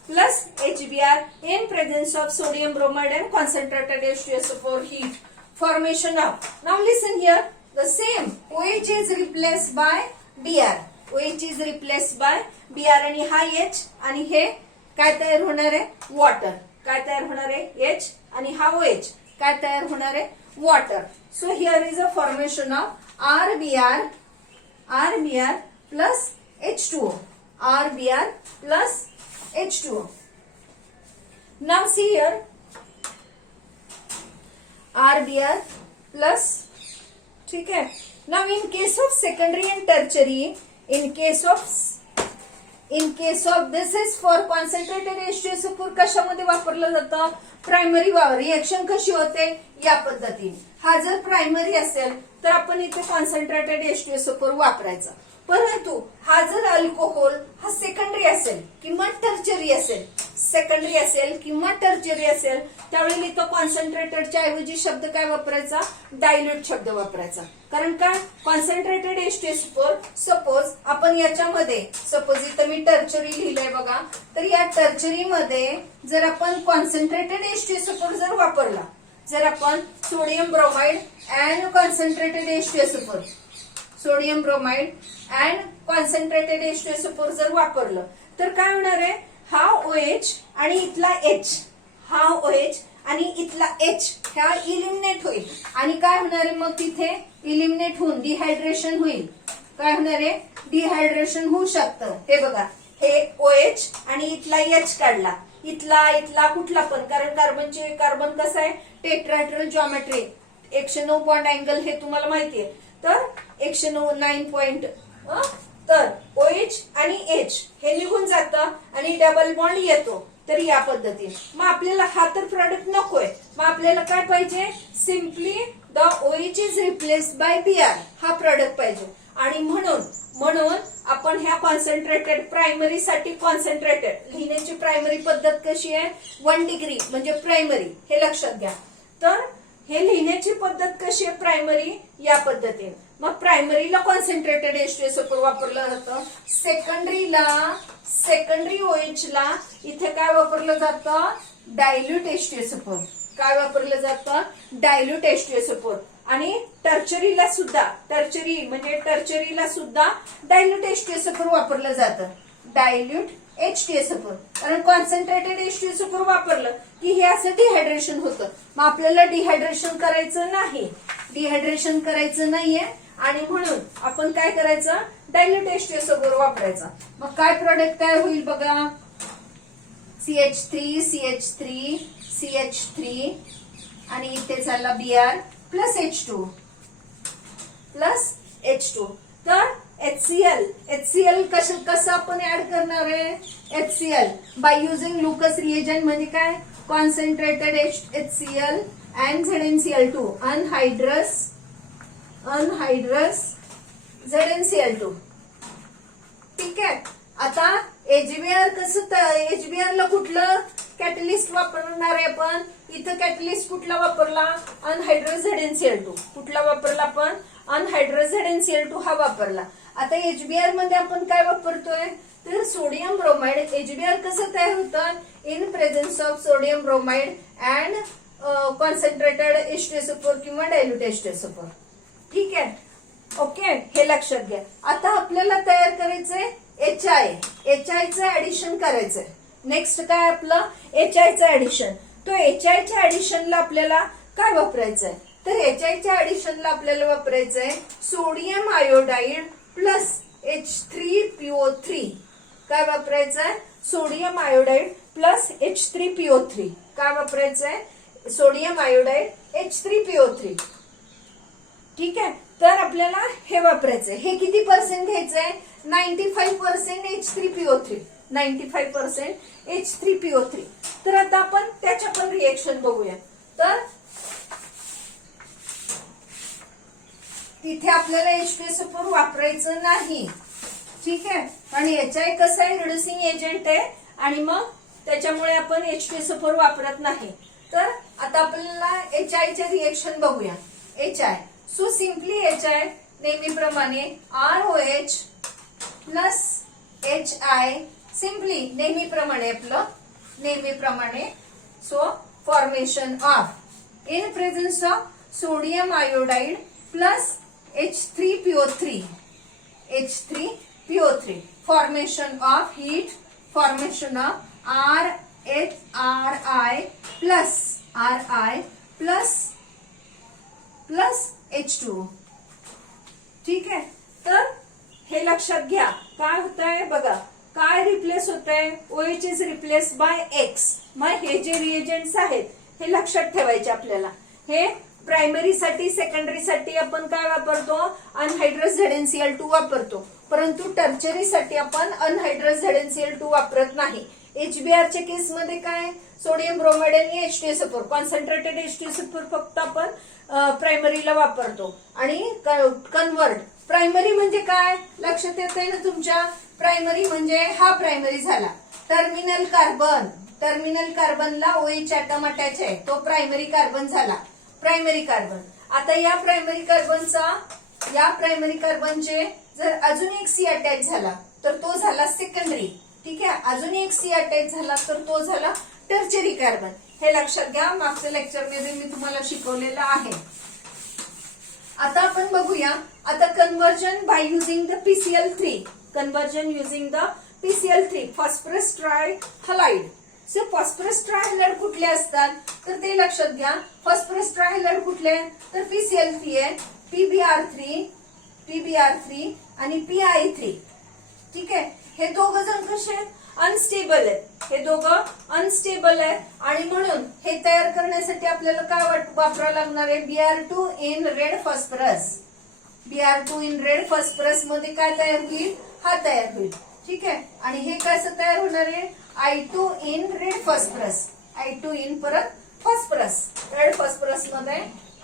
plus HBr in presence of sodium bromide and concentrated H2SO4 heat formation of. Now listen here, the same OH is replaced by Br. OH is replaced by Br आणि हा H आणि हे काय तयार होणार आहे, वॉटर. काय तयार होणार आहे, H आणि हा OH काय तयार होणार आहे, water. So here is a formation of RBr plus H2O. RBr plus H2O. Now see here, RBr plus, ठीक है. Now in case of secondary and tertiary, in case of this is for concentrated H2SO4 कशामध्ये वापरलं जातं, primary reaction कशी होते या पद्धतीने. हा जर प्रायमरी असेल तर आपण इथे कॉन्सन्ट्रेटेड H2SO4 वापरायचा. परंतु हा जर अल्कोहोल हा सेकंडरी असेल किंवा टर्चरी असेल, त्यावेळी इथं कॉन्सन्ट्रेटेडच्या ऐवजी शब्द काय वापरायचा, डायल्यूट शब्द वापरायचा. कारण काय, कॉन्सन्ट्रेटेड H2SO4 सपोज आपण याच्यामध्ये, सपोज इथं मी टर्चरी लिहिलंय बघा, तर या टर्चरी मध्ये जर आपण कॉन्सन्ट्रेटेड H2SO4 जर वापरला, जर आपण sodium bromide and concentrated H2SO4, sodium bromide and concentrated H2SO4 जर वापरलं तर काय होणार आहे, हा OH आणि इथला H, हा OH आणि इथला H ह्या इलिमिनेट होईल. आणि काय होणार आहे मग, तिथे इलिमिनेट होऊन डिहायड्रेशन होईल. काय होणार आहे, डिहायड्रेशन होऊ शकतं. हे बघा, हे OH आणि इथला H काढला, इथला कुठला पण, कारण कार्बन कसं आहे, टेट्राहेड्रल जॉमेट्री, 109 बॉन्ड अँगल हे तुम्हाला माहितीये. तर 109 पॉइंट, तर OH आणि H हे निघून जातं आणि डबल बॉन्ड येतो. तर या पद्धतीने मग आपल्याला हा तर प्रॉडक्ट नकोय, मग आपल्याला काय पाहिजे, simply the OH is replaced by Br हा प्रॉडक्ट पाहिजे. आणि म्हणून आपण ह्या कॉन्सन्ट्रेटेड प्रायमरी साठी कॉन्सन्ट्रेटेड लिहिण्याची प्रायमरी पद्धत कशी आहे, 1 डिग्री म्हणजे प्रायमरी, हे लक्षात घ्या. तर हे लिहिण्याची पद्धत कशी आहे, प्रायमरी या पद्धतीने. मग प्रायमरीला कॉन्सन्ट्रेटेड H2SO4 वापरलं जातं, सेकंडरी OH ला इथे काय वापरलं जातं, डायल्यूट H2SO4. काय वापरलं जातं, डायल्यूट H2SO4. आणि टर्चरीला सुद्धा डायल्यूट H2SO4 वापरलं जातं, डायल्यूट H2SO4. कारण कॉन्सन्ट्रेटेड H2SO4 वापरलं की हे असं डिहायड्रेशन होतं. मग आपल्याला डिहायड्रेशन करायचं नाहीये आणि म्हणून आपण काय करायचं, डायल्यूट H2SO4 वापरायचा. मग काय प्रोडक्ट तयार होईल बघा, CH3 आणि इथे झाला Br प्लस H2. तर HCl कसं आपण ऍड करणार आहे, HCl by using Lucas reagent, म्हणजे काय, concentrated HCl and ZnCl2 अनहायड्रस ZnCl2. ठीक आहे. आता HBr HBr ला कुठलं कॅटलिस्ट वापरणार आहे आपण, इथं कॅटलिस्ट कुठला वापरला, अनहायड्रस ZnCl2. कुठला वापरला आपण, अनहायड्रस ZnCl2 हा वापरला. आता HBr मध्ये आपण काय वापरतोय तर सोडियम ब्रोमाइड. HBr कसं तयार होतं in presence of sodium bromide and concentrated H2SO4 किंवा डायल्यूट H2SO4. ठीक आहे, ओके, हे लक्षात घ्या. आता आपल्याला तयार करायचंय HI चं ऍडिशन करायचंय. नेक्स्ट काय आपलं HI चं ऍडिशन. तो HI च्या ऍडिशनला आपल्याला काय वापरायचंय तर HI च्या ऍडिशनला आपल्याला वापरायचंय सोडियम आयोडाइड प्लस H3PO3. काय वापरायचंय सोडियम आयोडाइड प्लस H3PO3. काय वापरायचंय सोडियम आयोडाइड H3PO3. ठीक आहे, तर आपल्याला हे वापरायचंय. हे किती पर्सेंट घ्यायचंय 95% H3PO3. 95% H3PO3. तर आता आपण त्याच्या पण रिएक्शन बघूया. तर तिथे आपल्याला H2SO4 वापरायचं नाही. ठीक आहे, आणि HI कसं आहे रिड्युसिंग एजंट आहे आणि मग त्याच्यामुळे आपण H2SO4 वापरत नाही. तर आता आपल्याला HI चे रिएक्शन बघूया. HI सो सिम्पली HI नेहमीप्रमाणे ROH प्लस HI सिम्पली नेहमीप्रमाणे so formation of in presence of sodium iodide plus H3PO3 formation of heat formation of RI plus H2O. ठीक आहे, तर हे लक्षात घ्या. काय होत आहे बघा, काय रिप्लेस होत आहे OH is replace by X. मग हे जे रिएजंट्स आहेत हे लक्षात ठेवायचे आपल्याला. हे प्रायमरी साठी सेकंडरी साठी आपण काय वापरतो अनहायड्रस ZnCl2 वापरतो, परंतु टर्चरी साठी आपण अनहायड्रस ZnCl2 वापरत नाही. HBr च्या केस मध्ये काय सोडियम ब्रोमाइड आणि H2SO4 कॉन्सन्ट्रेटेड H2SO4 फक्त आपण प्रायमरीला वापरतो. आणि कन्वर्ट प्रायमरी म्हणजे काय लक्षात येतंय ना तुमच्या. प्रायमरी म्हणजे हा प्रायमरी झाला. टर्मिनल कार्बनला OH ऍटम अटॅच आहे, तो प्रायमरी कार्बन झाला. Primary carbon. आता या प्रायमरी कार्बनचे जर अजून एक C अटॅच झाला तर तो झाला सेकंडरी. ठीक आहे, अजून एक C अटॅच झाला तर तो झाला टर्चरी कार्बन. हे लक्षात घ्या, मागच्या लेक्चरमध्ये मी तुम्हाला शिकवलेलं आहे. आता आपण बघूया आता conversion by using the PCl3. Conversion using the PCl3 phosphorus trihalide. So phosphorus trihalide कुठले असतात तर ते लक्षात घ्या. फॉस्फरस ट्रायहलाइड कुठले तर PCl3 आहे, PBr3 आणि PI3. ठीक आहे, हे दोघं जण कसे आहेत अनस्टेबल आहेत. हे दोघं अनस्टेबल आहे आणि म्हणून हे तयार करण्यासाठी आपल्याला काय वापरावं लागणार आहे Br2 in red phosphorus. Br2 in red phosphorus मध्ये काय तयार होईल हा तयार होईल. ठीक आहे, आणि हे कसं तयार होणार आहे I2 in red phosphorus. I2 in परत फॉस्फरस. रेड फॉस्फरस मध्ये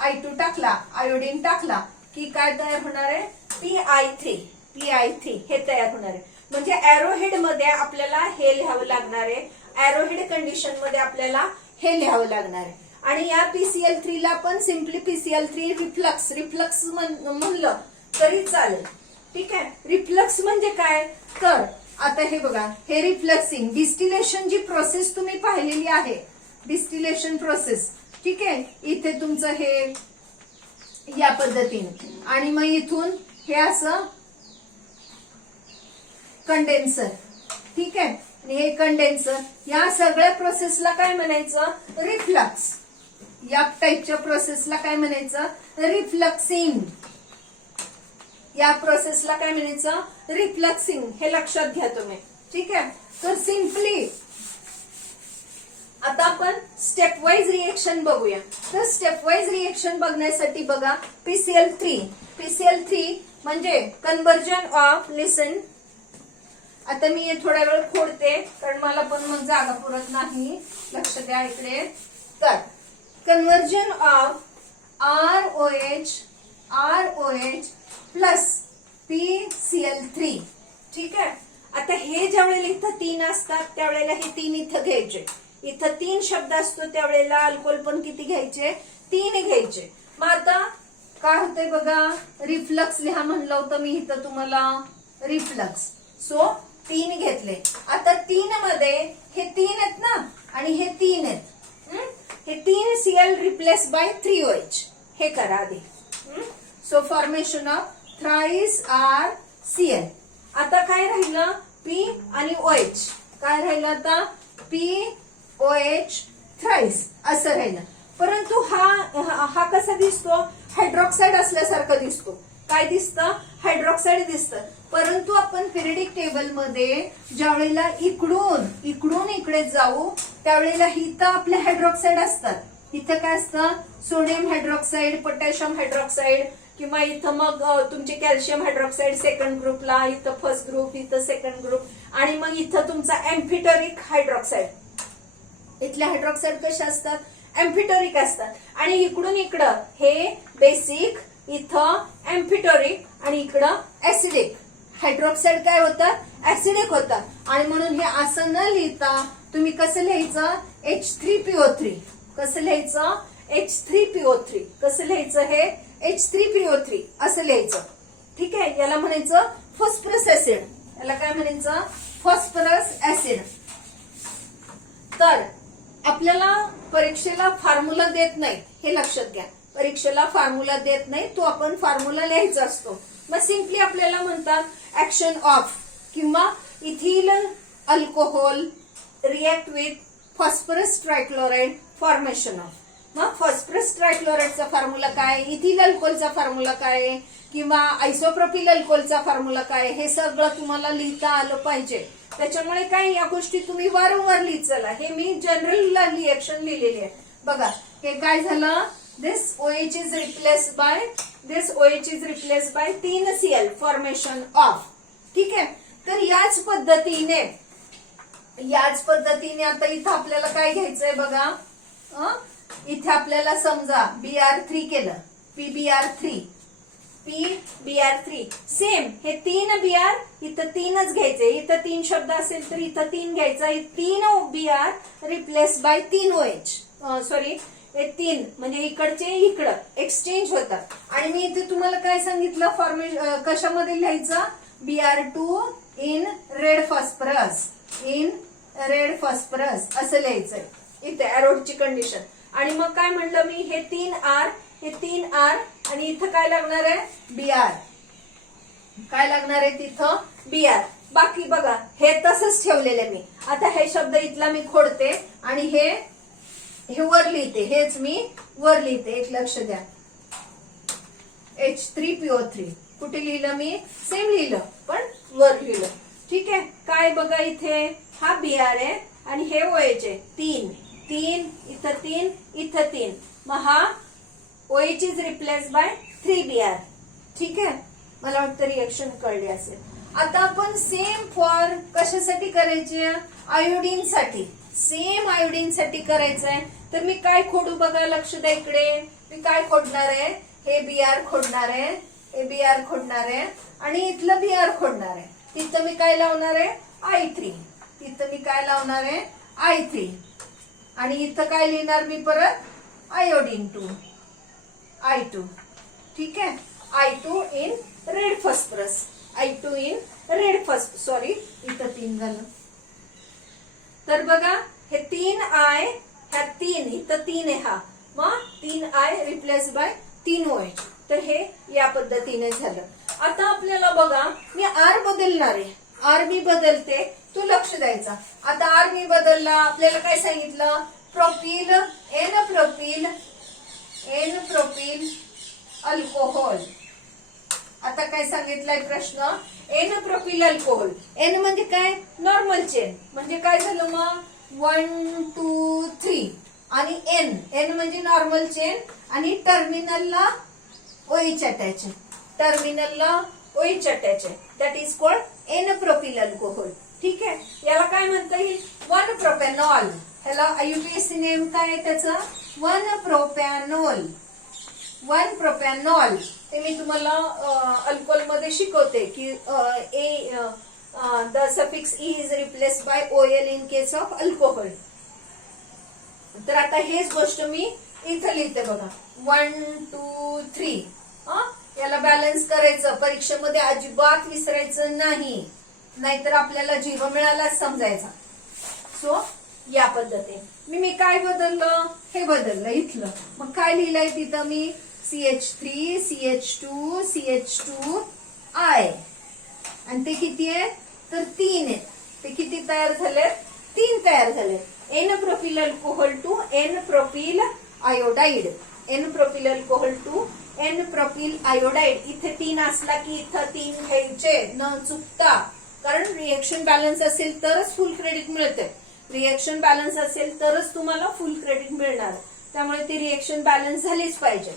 I2 टाकला, आयोडीन टाकला की काय तयार होणार आहे PI3 हे तयार होणार आहे. म्हणजे एरोहेड मध्ये आपल्याला हे लिहावं लागणार आहे. एरोहेड कंडिशन मध्ये आपल्याला हे लिहावं लागणार आहे. आणि या PCl3 ला पण सिम्पली PCl3 रिफ्लक्स म्हणलं तरी चालेल. ठीक आहे, रिफ्लक्स म्हणजे काय तर आता हे बघा, हे रिफ्लक्सिंग डिस्टिलेशन जी प्रोसेस तुम्ही पाहिलेली आहे डिस्टिलेशन प्रोसेस. ठीक आहे, इथे तुमचं हे या पद्धतीने आणि मग इथून हे असं कंडेन्सर. ठीक आहे, आणि हे कंडेन्सर या सगळ्या प्रोसेसला काय म्हणायचं रिफ्लक्स. या टाईपच्या प्रोसेसला काय म्हणायचं रिफ्लक्सिंग. या प्रोसेसला काय म्हणायचं रिफ्लक्सिंग. हे लक्षात घ्या तुम्ही. ठीक आहे, तर सिम्पली आता आपण स्टेप वाईज रिएक्शन बघूया. तर स्टेप वाईज रिएक्शन बघण्यासाठी बघा PCl3 म्हणजे कन्वर्जन ऑफ लिसन. आता मी थोडा वेळ खोडते कारण मला पण मग जागा पुरत नाही. लक्ष द्या इकडे. तर conversion of ROH plus PCl3. ठीक आहे, आता हे ज्या वेळेला इथं 3 असतात त्यावेळेला हे 3 इथं घ्यायचे. इथं 3 शब्द असतो त्यावेळेला अल्कोहोल पण किती घ्यायचे 3 घ्यायचे. मग आता काय होतंय बघा, रिफ्लक्स लिहा म्हणलं होतं मी इथं तुम्हाला, रिफ्लक्स. सो 3 घेतले. आता 3 मध्ये हे 3 आहेत ना आणि हे 3 आहेत. हे 3 Cl रिप्लेस बाय 3 OH. हे करा आधी. So formation of thrice R Cl. आता काय राहिलं, P आणि OH. काय राहिलं आता, POH थ्राइस असं राहिलं. परंतु हा कसा दिसतो, हायड्रॉक्साईड असल्यासारखं दिसतो. काय दिसतं, हायड्रॉक्साईड दिसतं. परंतु आपण पिरियडिक टेबल मध्ये ज्या वेळेला इकडून इकडे जाऊ त्यावेळेला इथं आपले हायड्रॉक्साईड असतात. इथं काय असतं, सोडियम हायड्रॉक्साईड, पोटॅशियम हायड्रॉक्साईड, किंवा इथं मग तुमचे कॅल्शियम हायड्रॉक्साईड सेकंड ग्रुपला, इथं फर्स्ट ग्रुप, इथं सेकंड ग्रुप, आणि मग इथं तुमचा एम्फिटरिक हायड्रॉक्साईड. इथले हायड्रॉक्साईड कसे असतात, एम्फिटरिक असतात. आणि इकडून इकडं हे बेसिक, इथं एम्फिटरिक, आणि इकडं ऍसिडिक. हायड्रॉक्साईड काय होतात, ऍसिडिक होतात. आणि म्हणून हे असं न लिहिता तुम्ही कसं लिहायचं, H3PO3. कसं लिहायचं, H3PO3. कसं लिहायचं, हे H3PO3 असं लिहायचं. ठीक आहे. याला म्हणायचं फॉस्फरस ऍसिड. याला काय म्हणायचं, फॉस्फरस ऍसिड. तर आपल्याला परीक्षेला फॉर्म्युला देत नाही, हे लक्षात घ्या. परीक्षेला फॉर्म्युला देत नाही, तो आपण फॉर्म्युला लिहायचा असतो. मग सिम्पली आपल्याला म्हणतात ऍक्शन ऑफ, किंवा ethyl alcohol react with phosphorus trichloride, formation of. मग फॉस्फरस ट्रायक्लोराइडचा फॉर्म्युला काय, इथिल अल्कोहोलचा फॉर्म्युला काय, किंवा आयसोप्रोपिल अल्कोहोलचा फॉर्म्युला काय, हे सगळं तुम्हाला लिहिता आलं पाहिजे. त्याच्यामुळे काय, या गोष्टी तुम्ही वारंवार लिहित चला. हे मी जनरल रिएक्शन लिहिलेली आहे. बघा हे काय झालं, दिस OH is replace by 3 Cl, formation of. ठीक आहे. तर याच पद्धतीने आता इथं आपल्याला काय घ्यायचंय बघा. इथे आपल्याला समजा Br3 केलं, PBr3 सेम. हे 3 Br इथं 3च घ्यायचे. इथं 3 शब्द असेल तर इथं 3 घ्यायचा. 3 Br replace by 3 OH. Sorry, हे 3 म्हणजे इकडचे इकडं एक्सचेंज होतात. आणि मी इथे तुम्हाला काय सांगितलं, कशामध्ये लिहायचं, Br2 इन रेड फॉस्फरस, असं लिहायचंय. इथे एरोडची कंडिशन. आणि मग काय म्हणलं मी, हे 3 R आणि इथं काय लागणार आहे, Br. काय लागणार आहे तिथं, Br. बाकी बघा हे तसंच ठेवलेलं मी. आता हे शब्द इथला मी खोडते आणि हे वर लिहिते. हेच मी वर लिहिते, एक लक्ष द्या. H3PO3 कुठे लिहिलं मी, सेम लिहिलं पण वर लिहिलं. ठीक आहे. काय बघा, इथे हा Br आहे आणि हे OH आहे. 3 इथं 3. मग हा OH is replace by 3 Br. ठीक आहे. मला वाटतं रिएक्शन कळली असेल. आता आपण सेम फॉर कशासाठी करायचे, आयोडीन साठी. सेम आयोडीन साठी करायचंय. तर मी काय खोडू बघा, लक्ष द्या इकडे. मी काय खोडणार आहे, हे Br खोडणार आहे, आणि इथलं Br खोडणार आहे. तिथं मी काय लावणार आहे, I3. आणि इथं काय लिहिणार मी परत, आयोडीन 2, I2. ठीक आहे. I2 in red phosphorus, sorry इथं 3 झालं. तर बघा हे 3I, ह्या 3 इथं 3 आहे. हा मग 3I रिप्लेस बाय 3 OH. तर हे या पद्धतीने झालं. आता आपल्याला बघा, मी R बदलणार आहे. R मी बदलते, तू लक्ष द्यायचा. आता R मी बदलला. आपल्याला काय सांगितलं, प्रोपिल, N प्रोपिल अल्कोहोल. आता काय सांगितलंय प्रश्न, N प्रोपिल अल्कोहोल. N म्हणजे काय, नॉर्मल चेन. म्हणजे काय झालं मग, 1 2 3. आणि N म्हणजे नॉर्मल चेन. आणि टर्मिनलला OH अटॅच आहे. That is called N propyl alcohol. ठीक आहे. याला काय म्हणता येईल, 1 प्रोपॅनॉल. ह्याला IUPAC नेम काय आहे त्याचं, 1 प्रोपॅनॉल. ते मी तुम्हाला अल्कोहोल मध्ये शिकवते की the suffix E is replace by OL in case of alcohol. तर आता हेच गोष्ट मी इथं लिहिते बघा, 1 2 3. याला बॅलन्स करायचं, परीक्षेमध्ये अजिबात विसरायचं नाही, नाहीतर आपल्याला 0 मिळालाच समजायचा. सो या पद्धतीने मी काय बदललं, हे बदललं इथलं. मग काय लिहिलंय तिथं मी, CH3 CH2 CH2I, आणि ते किती आहे तर 3 आहेत. ते किती तयार झाले, 3 तयार झाले. N propyl alcohol to N propyl iodide, N propyl alcohol to N propyl iodide. इथे 3 असला की इथं 3 घ्यायचे न चुकता, कारण रिएक्शन बॅलन्स असेल तरच फुल क्रेडिट मिळते. रिएक्शन बॅलन्स असेल तरच तुम्हाला फुल क्रेडिट मिळणार, त्यामुळे ती रिएक्शन बॅलन्स झालीच पाहिजे.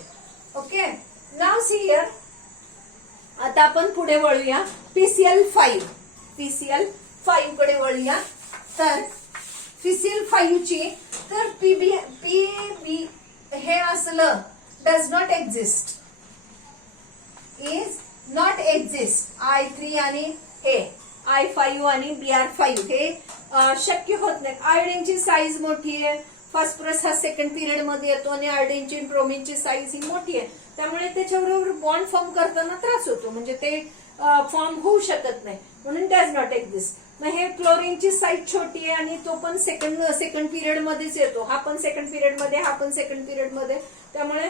Okay, now see here. आता आपण पुढे वळूया PCl5, PCl5 कडे वळूया. तर PCl5 ची तर पीबी हे असलं does not exist, is not exist. I3 आणि हे I5 आणि Br5 हे शक्य होत नाही. आयोडीनची साईज मोठी आहे, फॉस्फरस हा सेकंड पिरियड मध्ये येतो आणि आयोडीनची आणि ब्रोमीनची साईज ही मोठी आहे, त्यामुळे त्याच्याबरोबर बॉन्ड फॉर्म करताना त्रास होतो, म्हणजे ते फॉर्म होऊ शकत नाही, म्हणून डज नॉट एक्झिस्ट. मग हे क्लोरीनची साईज छोटी आहे आणि तो पण सेकंड पिरियड मध्येच येतो, हा पण सेकंड पिरियड मध्ये, हा पण सेकंड पिरियड मध्ये, त्यामुळे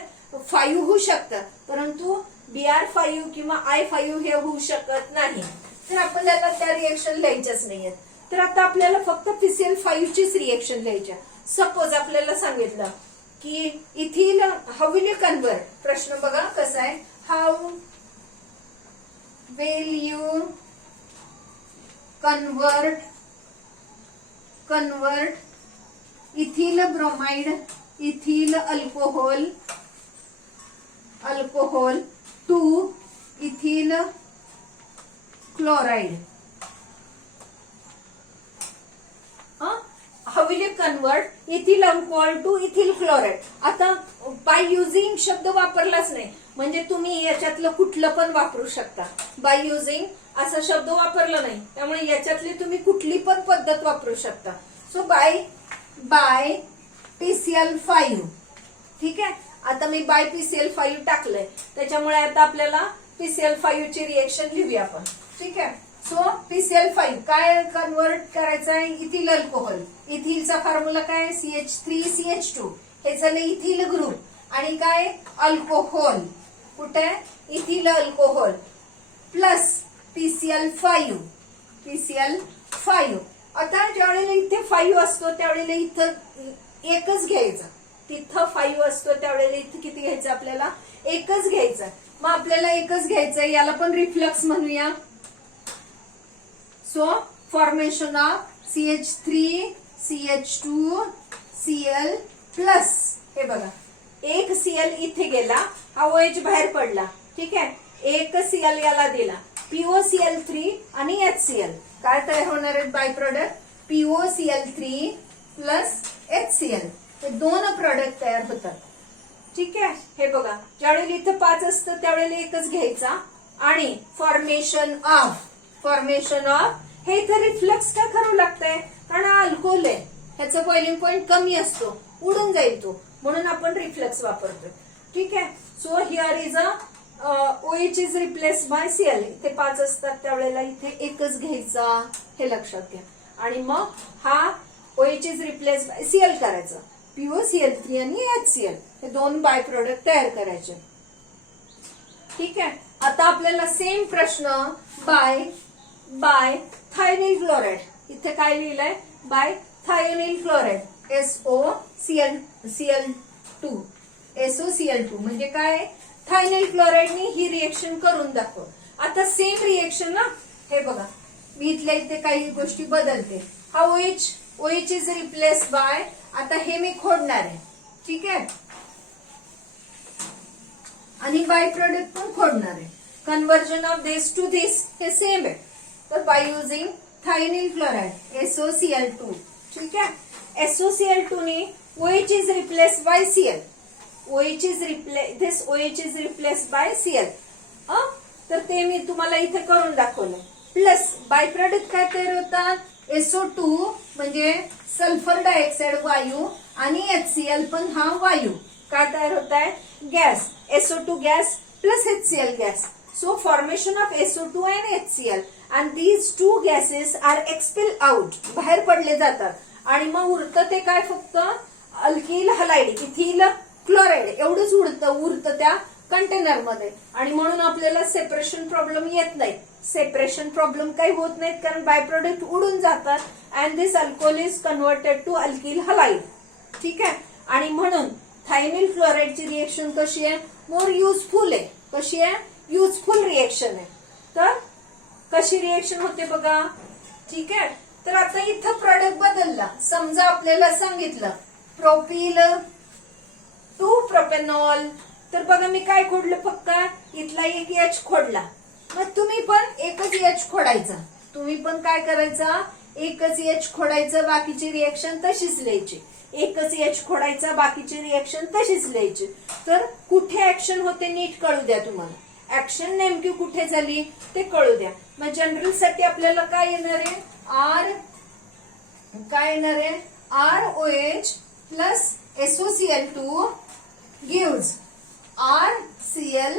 5 होऊ शकतं, परंतु Br5 किंवा I5 हे होऊ शकत नाही. तर आपल्याला त्या रिएक्शन लिहायच्याच नाहीयेत. तर आता आपल्याला फक्त PCl5 चीच रिएक्शन लिहायच्या. सपोज आपल्याला सांगितलं की ethyl how will you convert, प्रश्न बघा कसा आहे, how will you convert ethyl bromide, ethyl alcohol to ethyl chloride. How will you convert ethyl alcohol to ethyl chloride. आता बाय युझिंग शब्द वापरलाच नाही, म्हणजे तुम्ही याच्यातलं कुठलं पण वापरू शकता. बाय युझिंग असा शब्द वापरला नाही, त्यामुळे याच्यातली तुम्ही कुठली पण पद्धत वापरू शकता. सो बाय PCl5, ठीक आहे. आता मी बाय PCl5 टाकलंय, त्याच्यामुळे आता आपल्याला PCl5 ची रिएक्शन लिहूया आपण, ठीक आहे. सो PCl5 काय कन्वर्ट करायचं आहे, इथिल अल्कोहोल. इथिलचा फॉर्म्युला काय, CH3 CH2, हे झालं इथिल ग्रुप, आणि काय अल्कोहोल, कुठे इथिल अल्कोहोल प्लस PCl5. आता ज्यावेळेला इथे 5 असतो त्यावेळेला इथं एकच घ्यायचं, तिथं 5 असतो त्यावेळेला इथं किती घ्यायचं, आपल्याला एकच घ्यायचं. मग आपल्याला एकच घ्यायचं, याला पण रिफ्लक्स म्हणूया. So formation of CH3 CH2 Cl plus, हे बघा एक Cl इथे गेला, हा OH बाहेर पडला, ठीक आहे. एक Cl याला दिला, POCl3 आणि HCl. काय तयार होणार आहेत by product, POCl3 plus HCl. हे 2 प्रोडक्ट तयार होतात, ठीक आहे. हे बघा ज्यावेळेला इथं 5 असतं त्यावेळेला एकच घ्यायचा, आणि फॉर्मेशन ऑफ हे इथं रिफ्लक्स का करावं लागतंय, कारण हा अल्कोहोल आहे, ह्याचा बॉइलिंग पॉइंट कमी असतो, उडून जाईल तो, म्हणून आपण रिफ्लक्स वापरतो, ठीक आहे. So here is OH is replace by Cl. इथे 5 असतात त्यावेळेला इथे एकच घ्यायचा, हे लक्षात घ्या. आणि मग हा OH is replace by Cl करायचं, POCl3 आणि HCl, हे 2 बाय प्रोडक्ट तयार करायचे, ठीक आहे. आता आपल्याला सेम प्रश्न बाय थायोनिल क्लोराइड. इथे काय लिहिलंय, बाय थायोनिल क्लोराइड SOCl2 म्हणजे काय, थायनिल क्लोराइडनी ही रिएक्शन करून दाखव. आता सेम रिएक्शन ना, हे बघा मी इथल्या इथे काही गोष्टी बदलते. हा OH इज रिप्लेस बाय, आता हे मी खोडणार आहे, ठीक आहे, आणि बाय प्रोडक्ट पण खोडणार आहे. कन्वर्जन ऑफ दिस टू दिस हे सेम आहे. तर बाय युझिंग थायनिल क्लोराइड SOCl2, ठीक आहे. SOCl2 ने OH is replace by Cl. OH is replaced by Cl. तर ते मी तुम्हाला इथे करून दाखवलं. प्लस बाय प्रोडक्ट काय तयार होतात, SO2 म्हणजे सल्फर डायऑक्साइड वायू, आणि HCl पण हा वायू. काय तयार होत आहे, gas. SO2 gas plus HCl gas. So formation of SO2 and HCl and these two gases are expelled out, बाहेर पडले जातात आणि मग उरतं ते काय फक्त अल्किल हलाइड इथिल क्लोराइड एवढंच उरतं त्या कंटेनर मध्ये आणि म्हणून आपल्याला सेपरेशन प्रॉब्लेम येत नाही. सेपरेशन प्रॉब्लेम काही होत नाहीत कारण बाय प्रोडक्ट उडून जातात and this alcohol is converted to alkyl halide. ठीक आहे. आणि म्हणून थायमिल क्लोराइडची रिएक्शन कशी आहे, मोर युजफुल आहे. कशी आहे, युजफुल रिएक्शन आहे. तर कशी रिएक्शन होते बघा. ठीक आहे. तर आता इथं प्रोडक्ट बदलला. समजा आपल्याला सांगितलं प्रोपिल टू प्रोपेनॉल, तर बघा मी काय खोडलं, फक्त इथला एक एच खोडला. मग तुम्ही पण एकच एच खोडायचा. तुम्ही पण काय करायचा, एकच एच खोडायचं, बाकीची रिएक्शन तशीच लिहायची. एकच एच खोडायचा, बाकीची रिएक्शन तशीच लिहायची. तर कुठे ऍक्शन होते नीट कळू द्या तुम्हाला. ऍक्शन नेमकी कुठे झाली ते कळू द्या. मग जनरल साठी आपल्याला काय येणार आहे, ROH plus SOCl2 gives RCl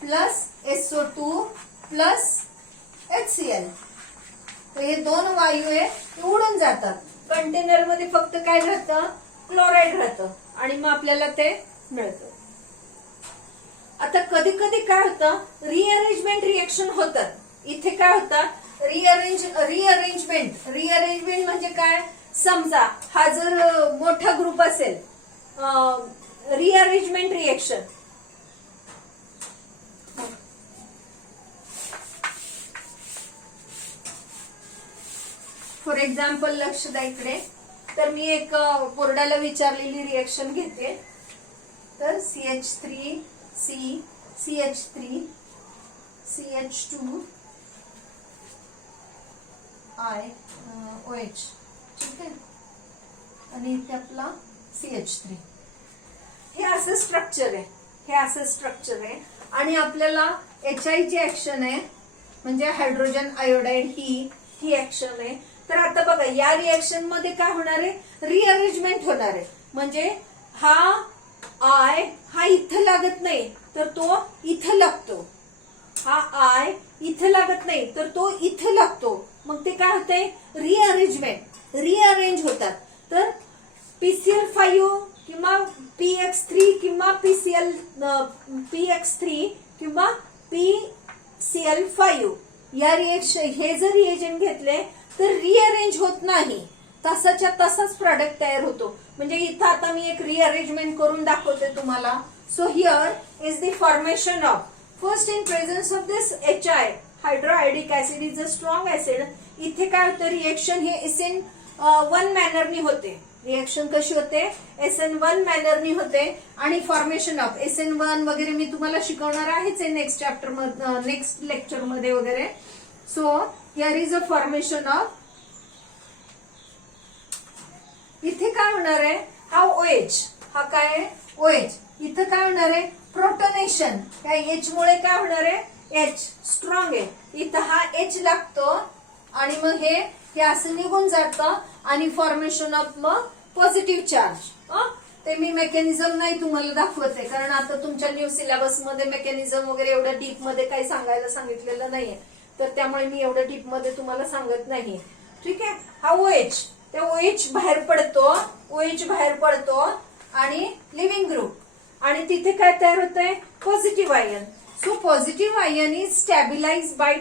plus SO2 plus HCl. तर हे दोन वायू आहे ते उडून जातात. कंटेनर मध्ये फक्त काय राहतं, क्लोराइड राहतं आणि मग आपल्याला ते मिळतं. आता कधी कधी काय होतं, रिअरेंजमेंट रिएक्शन होतात. इथे काय होतं, रिअरेंजमेंट म्हणजे काय, समजा हा जर मोठा ग्रुप असेल, रिअरेंजमेंट रिएक्शन फॉर एक्झाम्पल लक्ष द्या इकडे. तर मी एक बोर्डाला विचारलेली रिएक्शन घेते. तर CH3 C CH3 CH2 I OH. ठीक आहे. आणि इथे आपला CH3. हे असं स्ट्रक्चर आहे. आणि आपल्याला HI ची ऍक्शन आहे म्हणजे हायड्रोजन आयोडाईड ही ऍक्शन आहे. तर आता बघा या रिएक्शन मध्ये काय होणार आहे, रिअरेंजमेंट होणार आहे. म्हणजे हा इथं लागत नाही तर तो इथं लागतो. हा इथं लागत नाही तर तो इथं लागतो. मग ते काय होतंय, रिअरेंज होतात. तर PCl5 किंवा PX3 किंवा PX3 किंवा PCl5 या रिएक्शन हे जर रिएजंट घेतले तर रिअरेंज होत नाही, तसाच्या तसाच प्रोडक्ट तयार होतो. म्हणजे इथं आता मी एक रिअरेंजमेंट करून दाखवते तुम्हाला. So here is the formation of first in presence of this HI hydroiodic acid is a strong acid. इथे काय होतं, रिएक्शन हे SN1 मॅनरनी होते. रिएक्शन कशी होते, SN1 मॅनरनी होते. आणि फॉर्मेशन ऑफ SN1 वगैरे मी तुम्हाला शिकवणार आहेच आहे नेक्स्ट लेक्चर मध्ये वगैरे. So here is a formation of, इथे काय होणार आहे, हा OH, हा काय आहे OH. इथं काय होणार आहे, प्रोटोनेशन. या H मुळे काय होणार आहे, H स्ट्रॉंग आहे. इथं हा H लागतो आणि मग हे असं निघून जातं आणि फॉर्मेशन ऑफ मग पॉझिटिव्ह चार्ज. ते मी मेकॅनिझम नाही तुम्हाला दाखवते कारण आता तुमच्या न्यू सिलेबस मध्ये मेकॅनिझम वगैरे एवढं डीप मध्ये काही सांगायला सांगितलेलं नाहीये. तर त्यामुळे मी एवढं डीप मध्ये तुम्हाला सांगत नाही. ठीक आहे. हा OH, त्या OH बाहेर पडतो आणि लिव्हिंग ग्रुप आणि तिथे काय तयार होतंय, positive ion. So positive ion is stabilise by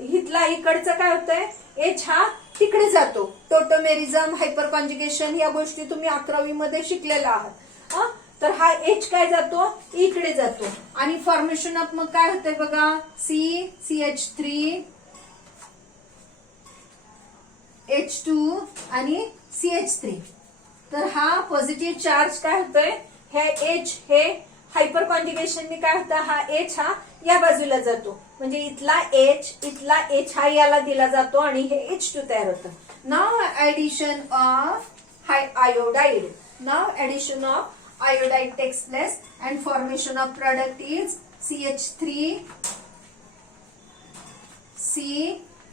हितला इकडचं काय होतंय, H हा तिकडे जातो. टोटोमेरिझम, हायपर कॉन्जुगेशन या गोष्टी तुम्ही 11वी मध्ये शिकलेला आहात. तर हा H काय जातो, इकडे जातो आणि फॉर्मेशन ऑफ मग काय होतंय बघा, CH3 H2 आणि CH3. तर हा पॉझिटिव्ह चार्ज काय होतोय, हे H हे हायपर कॉन्जुगेशनने काय होतं, हा H हा या बाजूला जातो. म्हणजे इथला H हा याला दिला जातो आणि हे H2 तयार होतं. Now addition of iodide takes place and formation of product is CH3 C,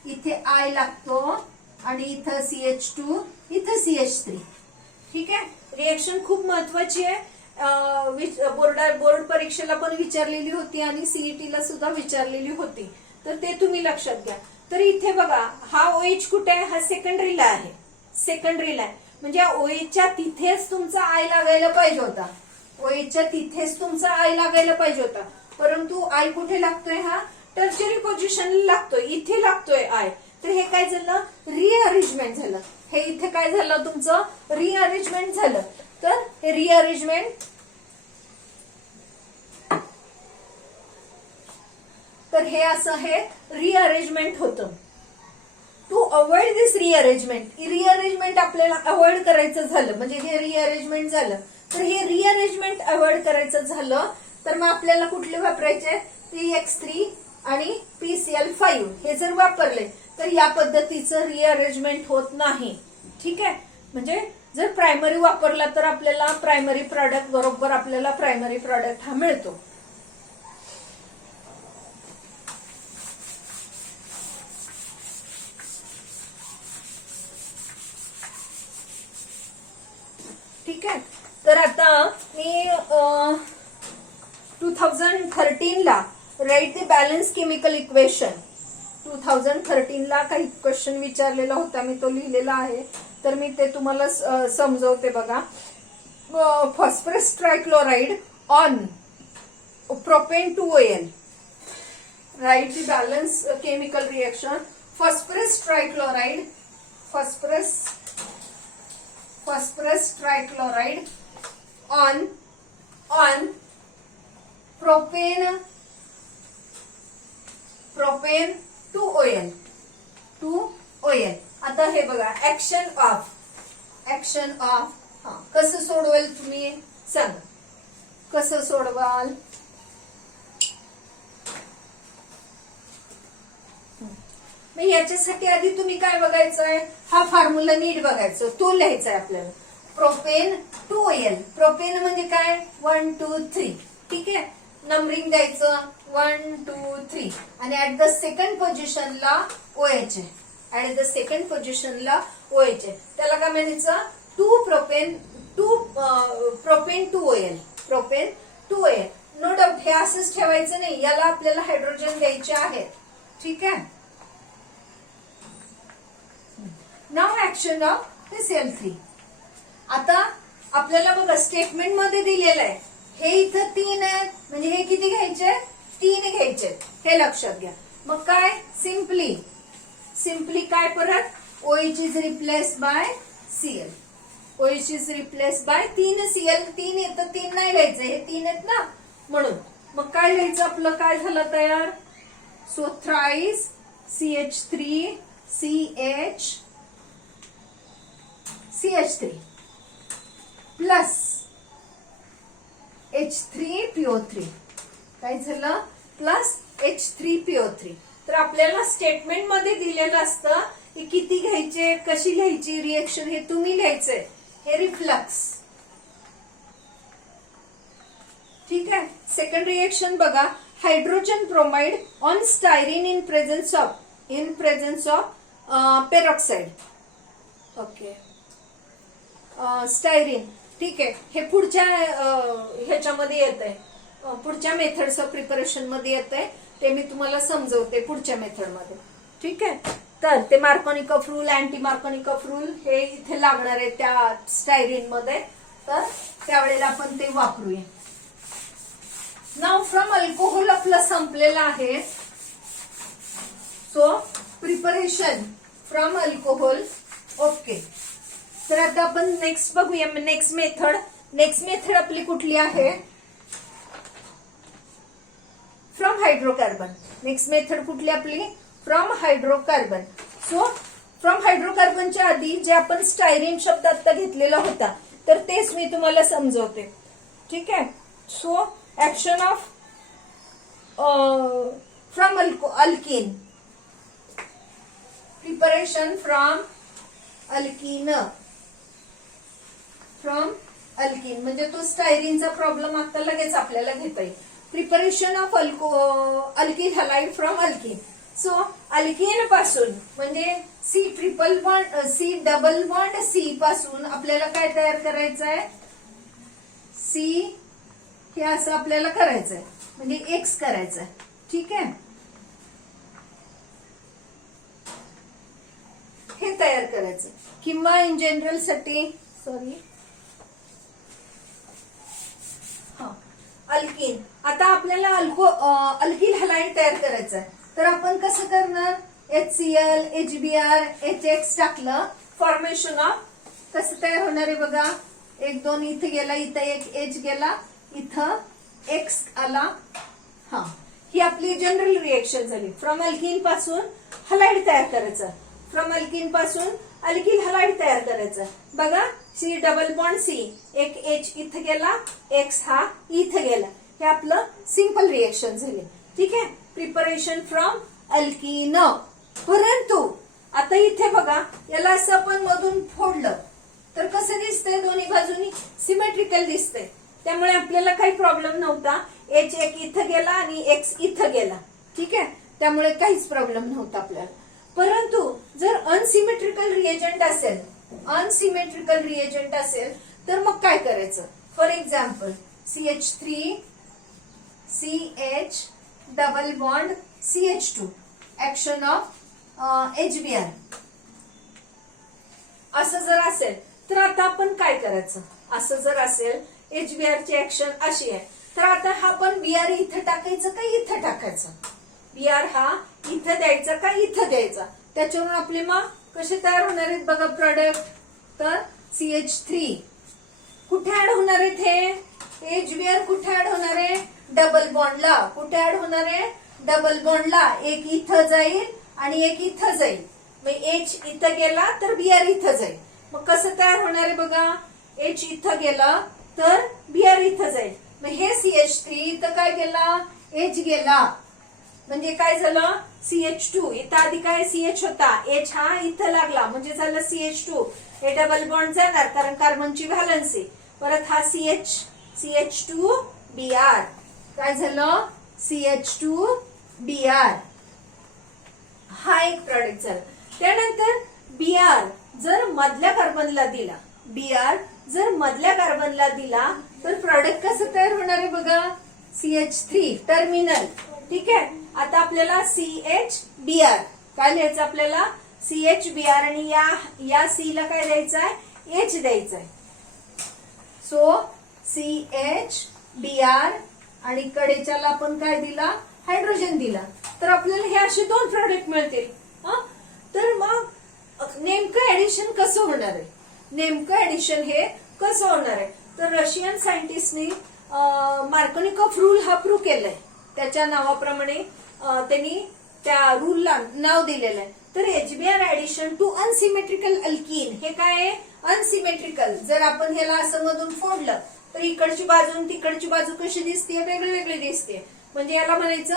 इथे I लागतो आणि इथं CH2, इथं CH3. ठीक आहे. रिएक्शन खूप महत्वाची आहे. बोर्ड परीक्षेला पण विचारलेली होती आणि सीईटीला सुद्धा विचारलेली होती, तर ते तुम्ही लक्षात घ्या. तर इथे बघा हा OH कुठे आहे, हा सेकंडरीला आहे. सेकंडरीला आहे म्हणजे OHच्या तिथेच तुमचा आय लागायला पाहिजे होता. OHच्या तिथेच तुमचा आय लागायला पाहिजे होता, परंतु आय कुठे लागतोय, हा टर्शरी पोझिशनला लागतोय, इथे लागतोय आय. तर हे काय झालं, रिअरेंजमेंट झालं. हे इथे काय झालं, तुमचं रिअरेंजमेंट झालं. तर हे रिअरेंजमेंट, तर हे असं हे रिअरेंजमेंट होतं. टू अवॉइड दिस रिअरेंजमेंट आपल्याला अवॉइड करायचं झालं, म्हणजे हे रिअरेंजमेंट झालं. तर हे रिअरेंजमेंट अवॉइड करायचं झालं तर मग आपल्याला कुठले वापरायचे, PX3 आणि PCl5 हे जर वापरले तर या पद्धतीचं रिअरेंजमेंट होत नाही. ठीक आहे, म्हणजे जर प्रायमरी वापरला तर आपल्याला प्रायमरी प्रॉडक्ट बरोबर आपल्याला प्रायमरी प्रॉडक्ट हा मिळतो. ठीक आहे, तर आता मी 2013 ला right the balance chemical equation, 2013 ला काही क्वेश्चन विचारलेला होता, मी तो लिहिलेला आहे. तर मी ते तुम्हाला समजवते बघा. Phosphorus trichloride on propane 2OL, write the balance chemical reaction. Phosphorus trichloride on propane 2OL. आता हे बघा, ऍक्शन ऑफ कसं सोडवाल तुम्ही सांगा, कसं सोडवाल. मग याच्यासाठी आधी तुम्ही काय बघायचंय, हा फॉर्म्युला नीट बघायचं, तो लिहायचा आहे आपल्याला. प्रोपेन 2OL, प्रोपेन म्हणजे काय, 1 2 3. ठीक आहे, नंबरिंग द्यायचं 1 2 3 आणि ऍट द सेकंड पोझिशनला OH आहे. ऍट द सेकंड पोझिशनला OH आहे, त्याला काय म्हणायचं, 2 प्रोपेन 2OL. नो डाऊट हे असंच ठेवायचं नाही, याला आपल्याला हायड्रोजन द्यायचे आहेत. ठीक आहे, नाव ऍक्शन ऑफ PCl3. आता आपल्याला बघा स्टेटमेंट मध्ये दिलेलं आहे, हे इथं 3 आहेत, म्हणजे हे किती घ्यायचे, 3 घ्यायचे, हे लक्षात घ्या. मग काय, सिम्पली काय, परत OH is replace by Cl. OH is replace by 3 Cl. 3 येतं, 3 नाही लिहायचं, हे 3 आहेत ना, म्हणून. मग काय लिहायचं, आपलं काय झालं तयार, so thrice CH3 CH3 plus H3PO3, काय झालं, प्लस H3PO3. तर आपल्याला स्टेटमेंट मध्ये दिलेलं असतं की किती घ्यायचे, कशी लिहायची रिएक्शन, हे तुम्ही लिहायचंय. हे रिफ्लक्स. ठीक आहे, सेकंड रिएक्शन बघा, hydrogen bromide on styrene in presence of peroxide. Okay, styrene. ठीक आहे, हे पुढच्या ह्याच्यामध्ये येत आहे, पुढच्या मेथड्स ऑफ प्रिपरेशन मध्ये येत आहे, ते मी तुम्हाला समजवते पुढच्या मेथड मध्ये. ठीक आहे, तर ते Markovnikov rule, anti Markovnikov rule हे इथे लागणार आहे त्या स्टायरीन मध्ये, तर त्यावेळेला आपण ते वापरूया. नाव फ्रॉम अल्कोहोल आपलं संपलेलं आहे, so preparation from alcohol. Okay, तर आता आपण नेक्स्ट बघूया. नेक्स्ट मेथड आपली कुठली आहे, फ्रॉम हायड्रोकार्बन. नेक्स्ट मेथड कुठली आपली, फ्रॉम हायड्रोकार्बन. सो फ्रॉम हायड्रोकार्बनच्या आधी जे आपण स्टायरीन शब्द आता घेतलेला होता, तर तेच मी तुम्हाला समजवते. ठीक आहे, so action of from alkyne, preparation from alkyne. म्हणजे तो स्टायरीनचा प्रॉब्लेम आता लगेच आपल्याला घेता येईल. Preparation of alkyl halide from alkyne. So alkyne पासून म्हणजे C डबल बॉन्ड C पासून आपल्याला काय तयार करायचं आहे, सी हे असं आपल्याला करायचंय, म्हणजे एक्स करायचंय. ठीक आहे, हे तयार करायचं. किंवा इन जनरल साठी अल्कीन. आता आपल्याला अल्किल हलाईड तयार करायचं आहे, तर आपण कसं करणार? HCl, HBr, HX टाकलं, फॉर्मेशन ऑफ कसं तयार होणार आहे बघा. 1 2 इथे गेला, इथं एक H गेला, इथं X आला. हा, ही आपली जनरल रिएक्शन झाली. फ्रॉम अल्किन पासून हलाईड तयार करायचं, फ्रॉम अल्किन पासून अल्किल हलाईड तयार करायचं. बघा, सी डबल बॉन्ड सी, एक H इथं गेला, X हा इथं गेला. हे आपलं सिंपल रिएक्शन झाले. ठीक आहे, प्रिपरेशन फ्रॉम अल्किन. परंतु आता इथे बघा, याला असं आपण मधून फोडलं तर कसं दिसतंय? दोन्ही बाजूनी सिमेट्रिकल दिसतंय. त्यामुळे आपल्याला काही प्रॉब्लेम नव्हता. H एक इथं गेला आणि X इथं गेला. ठीक आहे, त्यामुळे काहीच प्रॉब्लेम नव्हता आपल्याला. परंतु जर अनसिमेट्रिकल रिएजंट असेल तर मग काय करायचं? For example CH3 CH double bond CH2 action of HBr असं जर असेल तर आता आपण काय करायचं? असं जर असेल, HBr ची ऍक्शन अशी आहे, तर आता हा पण Br इथं टाकायचं का इथं टाकायचं? Br हा इथं द्यायचा का इथं द्यायचा? त्याच्यावरून आपले मग कसे तयार होणार आहेत बघा प्रोडक्ट. तर CH3 कुठे ऍड होणार आहेत? हे HBr कुठे ऍड होणार आहे? डबल बॉन्डला. कुठे ऍड होणार आहे? डबल बॉन्डला. एक इथं जाईल आणि एक इथं जाईल. मग H इथं गेला तर Br इथं जाईल. मग कसं तयार होणार आहे बघा, H इथं गेला तर Br इथं जाईल. मग हे CH3 इथं काय गेला? H गेला, म्हणजे काय झालं? CH2. इथं आधी काय CH होता, H हा इथं लागला म्हणजे झालं CH2. हे डबल बॉन्ड जाणार कारण कार्बनची व्हॅलन्स आहे. परत हा CH2 Br काय झालं? CH2 Br हा एक प्रॉडक्ट झाला. त्यानंतर Br जर मधल्या कार्बनला दिला तर प्रॉडक्ट कसं तयार होणार आहे बघा. CH3 terminal. ठीक आहे, आता आपल्याला CHBr काय लिहायचं? आपल्याला CHBr आणि या C ला काय द्यायचं आहे? H द्यायचं आहे. सो CHBr आणि कडेच्याला आपण काय दिला? हायड्रोजन दिला. तर आपल्याला हे असे 2 प्रॉडक्ट मिळतील. तर मग नेमकं ऍडिशन कसं होणार आहे? नेमकं ऍडिशन हे कसं होणार आहे? तर रशियन सायंटिस्टनी मार्कोनिकॉफ रूल हा प्रूव्ह केलाय. त्याच्या नावाप्रमाणे त्यांनी त्या रूलला नाव दिलेलं आहे. तर HBr addition to unsymmetrical alkene हे काय आहे? अनसिमेट्रिकल. जर आपण ह्याला असं मधून फोडलं तर इकडची बाजू आणि तिकडची बाजू कशी दिसते? वेगळी वेगळी दिसते. म्हणजे याला म्हणायचं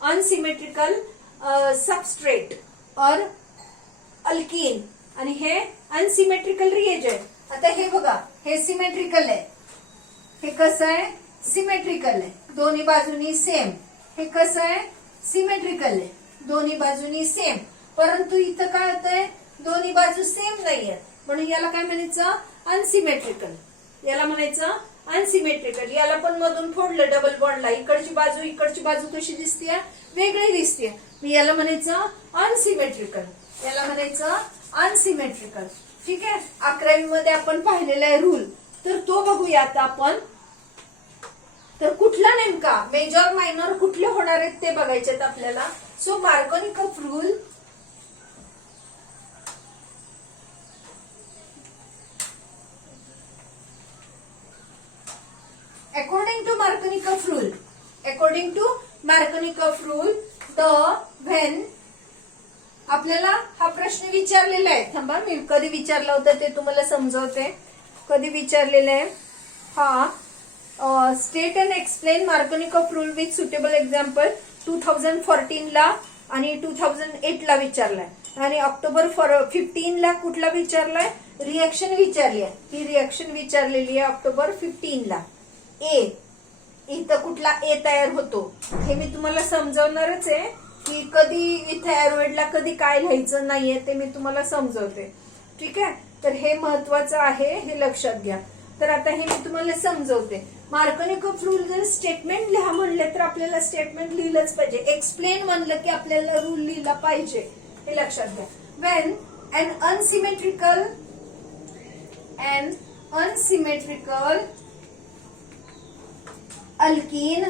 अनसिमेट्रिकल सबस्ट्रेट और अल्कीन. आणि हे अनसिमेट्रिकल रिएजंट. आता हे बघा, हे सिमेट्रिकल आहे, हे कसं आहे? सिमेट्रिकल आहे, दोन्ही बाजूनी सेम. हे कसं आहे? सिमेट्रिकल आहे, दोन्ही बाजूनी सेम. परंतु इथं काय होतंय? दोन्ही बाजू सेम नाहीये, म्हणून याला काय म्हणायचं? अनसिमेट्रिकल. याला म्हणायचं अनसिमेट्रिकल. याला पण मधून फोडलं डबल बॉन्डला, इकडची बाजू कशी दिसते? वेगळी दिसते. याला म्हणायचं अनसिमेट्रिकल. ठीक आहे, 11वी मध्ये आपण पाहिलेला आहे रूल. तर तो बघूया आता आपण. तर कुठला नेमका मेजर मायनर कुठले होणार आहेत ते बघायचे आपल्याला. So Markovnikov rule according to Markovnikov rule when आपल्याला हा प्रश्न विचारलेला आहे. थांबा, मी कधी विचारला होता ते तुम्हाला समजवते. कधी विचारलेला आहे हा. State and explain Markovnikov rule with suitable example 2014 ला आणि 2008 ला विचारलाय. आणि ऑक्टोबर 15 ला कुठला विचारलाय? रिएक्शन विचारली आहे. ही रिएक्शन विचारलेली आहे ऑक्टोबर 15 ला. इथं कुठला ए तयार होतो हे मी तुम्हाला समजवणारच आहे की कधी इथे एरोइडला कधी काय लिहायचं नाहीये ते मी तुम्हाला समजवते. ठीक आहे, तर हे महत्वाचं आहे, हे लक्षात घ्या. तर आता हे मी तुम्हाला समजवते. मार्कोनिकोफ रूल जर स्टेटमेंट लिहा म्हणले तर आपल्याला स्टेटमेंट लिहिलंच पाहिजे. एक्सप्लेन म्हणलं की आपल्याला रूल लिहिला पाहिजे, हे लक्षात घ्या. वेन an unsymmetrical अल्कीन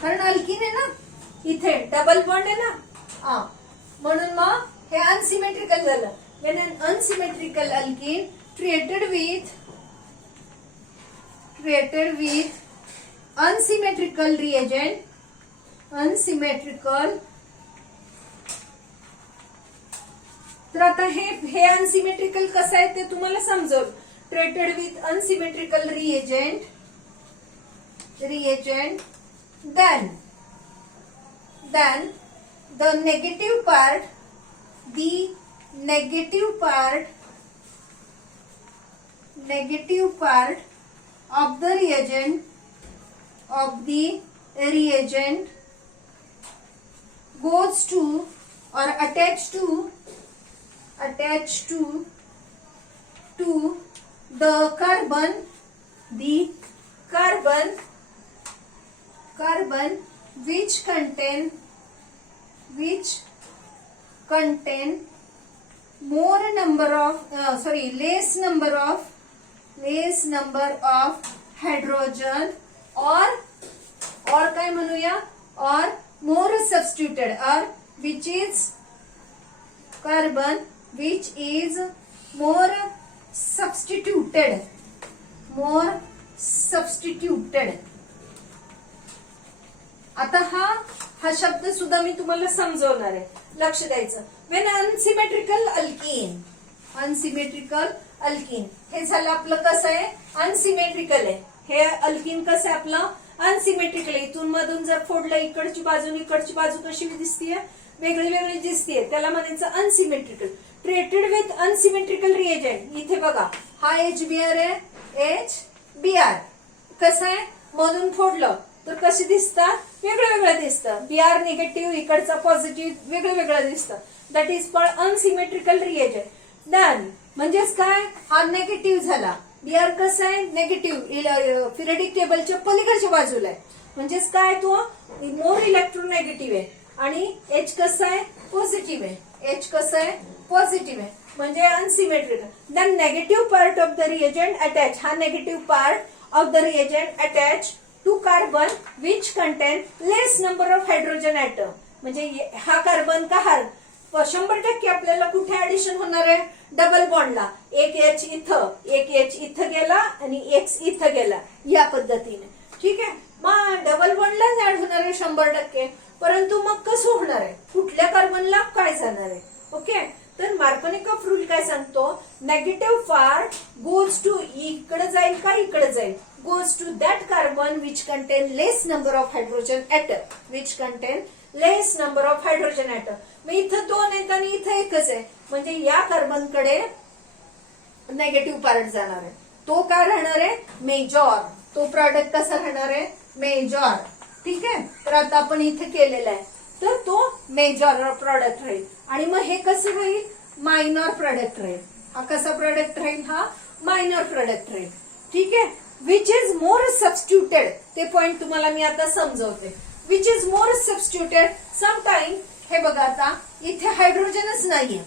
कारण अल्कीन आहे ना, इथे डबल बॉन्ड आहे ना, म्हणून मग हे अनसिमेट्रिकल झालं. when an unsymmetrical alkene treated with unsymmetrical reagent, तर आता हे अनसिमेट्रिकल कसं आहे ते तुम्हाला समजवलं. Treated with unsymmetrical reagent then the negative part of the reagent goes to or attached to the carbon which contain less number of hydrogen or काय म्हणूया, or more substituted, or which is carbon which is more substituted. आता हा शब्द सुद्धा मी तुम्हाला समजवणार आहे, लक्ष द्यायचं. वेन अनसिमेट्रिकल अल्कीन हे झालं आपलं कसं आहे, अनसिमेट्रिकल आहे. हे अल्कीन कसं आहे आपलं, अनसिमेट्रिकल आहे. इथून मधून जर फोडलं इकडची बाजू इकडची बाजू कशी दिसतीये, वेगळी दिसतीये, त्याला म्हणायचं unsymmetrical. Treated with unsymmetrical reagent, इथे बघा हा HBr आहे, HBr कसं आहे, मधून फोडलं तर कशी दिसतात, वेगळं दिसतं. Br निगेटिव्ह, इकडचा पॉझिटिव्ह, वेगळं दिसतं. That is called unsymmetrical reagent. Done म्हणजेच काय, हा निगेटिव्ह झाला. Br कसं आहे, निगेटिव्ह, पिरियडिक टेबलच्या पलीकडच्या बाजूला आहे. म्हणजेच काय, तो मोर इलेक्ट्रोनेगेटिव्ह आहे. आणि H कसं आहे, पॉझिटिव्ह आहे. म्हणजे unsymmetrical. Then negative part of the reagent attach, हा negative part of the reagent attach to carbon which contain less number of hydrogen atom. म्हणजे हा कार्बन का 100% आपल्याला कुठे ऍडिशन होणार आहे, डबल बॉन्डला. एक H इथं गेला आणि X इथं गेला, या पद्धतीने. ठीक आहे, मग डबल बॉन्डलाच ऍड होणार आहे 100%. परंतु मग कसं होणार आहे, कुठल्या कार्बनला काय जाणार आहे. ओके, तर मार्कोनिकोफ रूल काय सांगतो, नेगेटिव्ह पार्ट गोज टू, इकडे जाईल का इकडे जाईल, goes to that carbon which contain less number of hydrogen atom. मग इथं 2 आहेत आणि इथं एकच आहे, म्हणजे या कार्बनकडे नेगेटिव्ह पार्ट जाणार आहे. तो काय राहणार आहे, मेजॉर. तो प्रॉडक्ट कसा राहणार आहे, मेजॉर. ठीक आहे, तर आता आपण इथे केलेला आहे, तर तो मेजॉर प्रॉडक्ट राहील. आणि मग हे कसं राहील, मायनॉर प्रॉडक्ट राहील. हा कसा प्रॉडक्ट राहील, हा मायनॉर प्रॉडक्ट राहील. ठीक आहे, विच इज मोर सबस्टिट्यूटेड, ते पॉइंट तुम्हाला मी आता समजवते. Which is more substituted, sometime. हे बघा, आता इथे हायड्रोजनच नाहीये.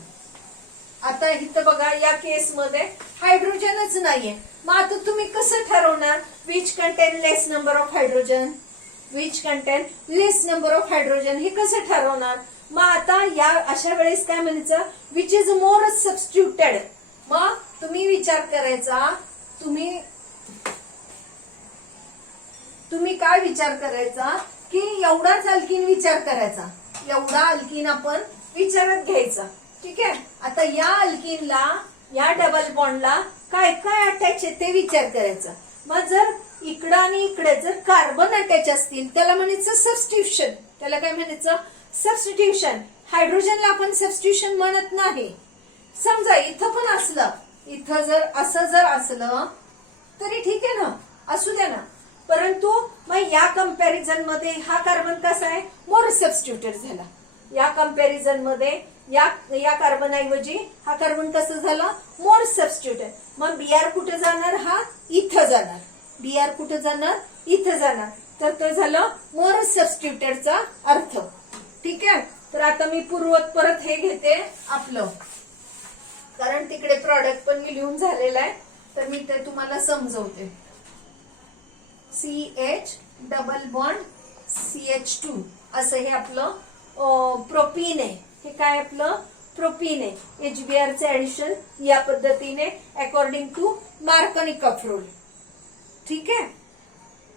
आता इथं बघा, या केसमध्ये हायड्रोजनच नाहीये. मग आता तुम्ही कसं ठरवणार, which contain less number of hydrogen, हे कसं ठरवणार. मग आता या अशा वेळेस काय म्हणायचं, विच इज मोर सबस्टिट्यूटेड. मग तुम्ही विचार करायचा, तुम्ही काय विचार करायचा, की एवढाच अल्कीन विचार करायचा, एवढा अल्कीन आपण विचारात घ्यायचा. ठीक आहे, आता या अल्कीनला, या डबल बॉन्डला काय काय अटॅच आहे ते विचार करायचा. मग जर इकडं आणि इकडे जर कार्बन अटॅच असतील, त्याला म्हणायचं सबस्टिट्यूशन. त्याला काय म्हणायचं, सबस्टिट्यूशन. हायड्रोजनला आपण सबस्टिट्यूशन म्हणत नाही. समजा इथं पण असलं, इथं जर असलं तरी ठीक आहे ना, असू द्या ना. परंतु मग या कंपॅरिझन मध्ये हा कार्बन कसा आहे, मोर सबस्टिट्यूटेड झाला. या कंपॅरिझन मध्ये या कार्बन ऐवजी हा कार्बन कसं झाला, मोर सबस्टिट्यूटेड. मग बीआर कुठे जाणार, हा इथं जाणार. बीआर कुठे जाणार, इथं जाणार. तर तो झालं मोर सबस्टिट्यूटेडचा अर्थ. ठीक आहे. तर आता मी पूर्वत परत हे घेते आपलं, कारण तिकडे प्रॉडक्ट पण मी लिहून झालेला आहे, तर मी ते तुम्हाला समजवते. CH डबल बॉन्ड CH2 असं हे आपलं प्रोपीन आहे. हे काय आपलं प्रोपीन आहे. HBr चे ऍडिशन या पद्धतीने अकॉर्डिंग टू मार्कोनिकॉफ रूल. ठीक आहे.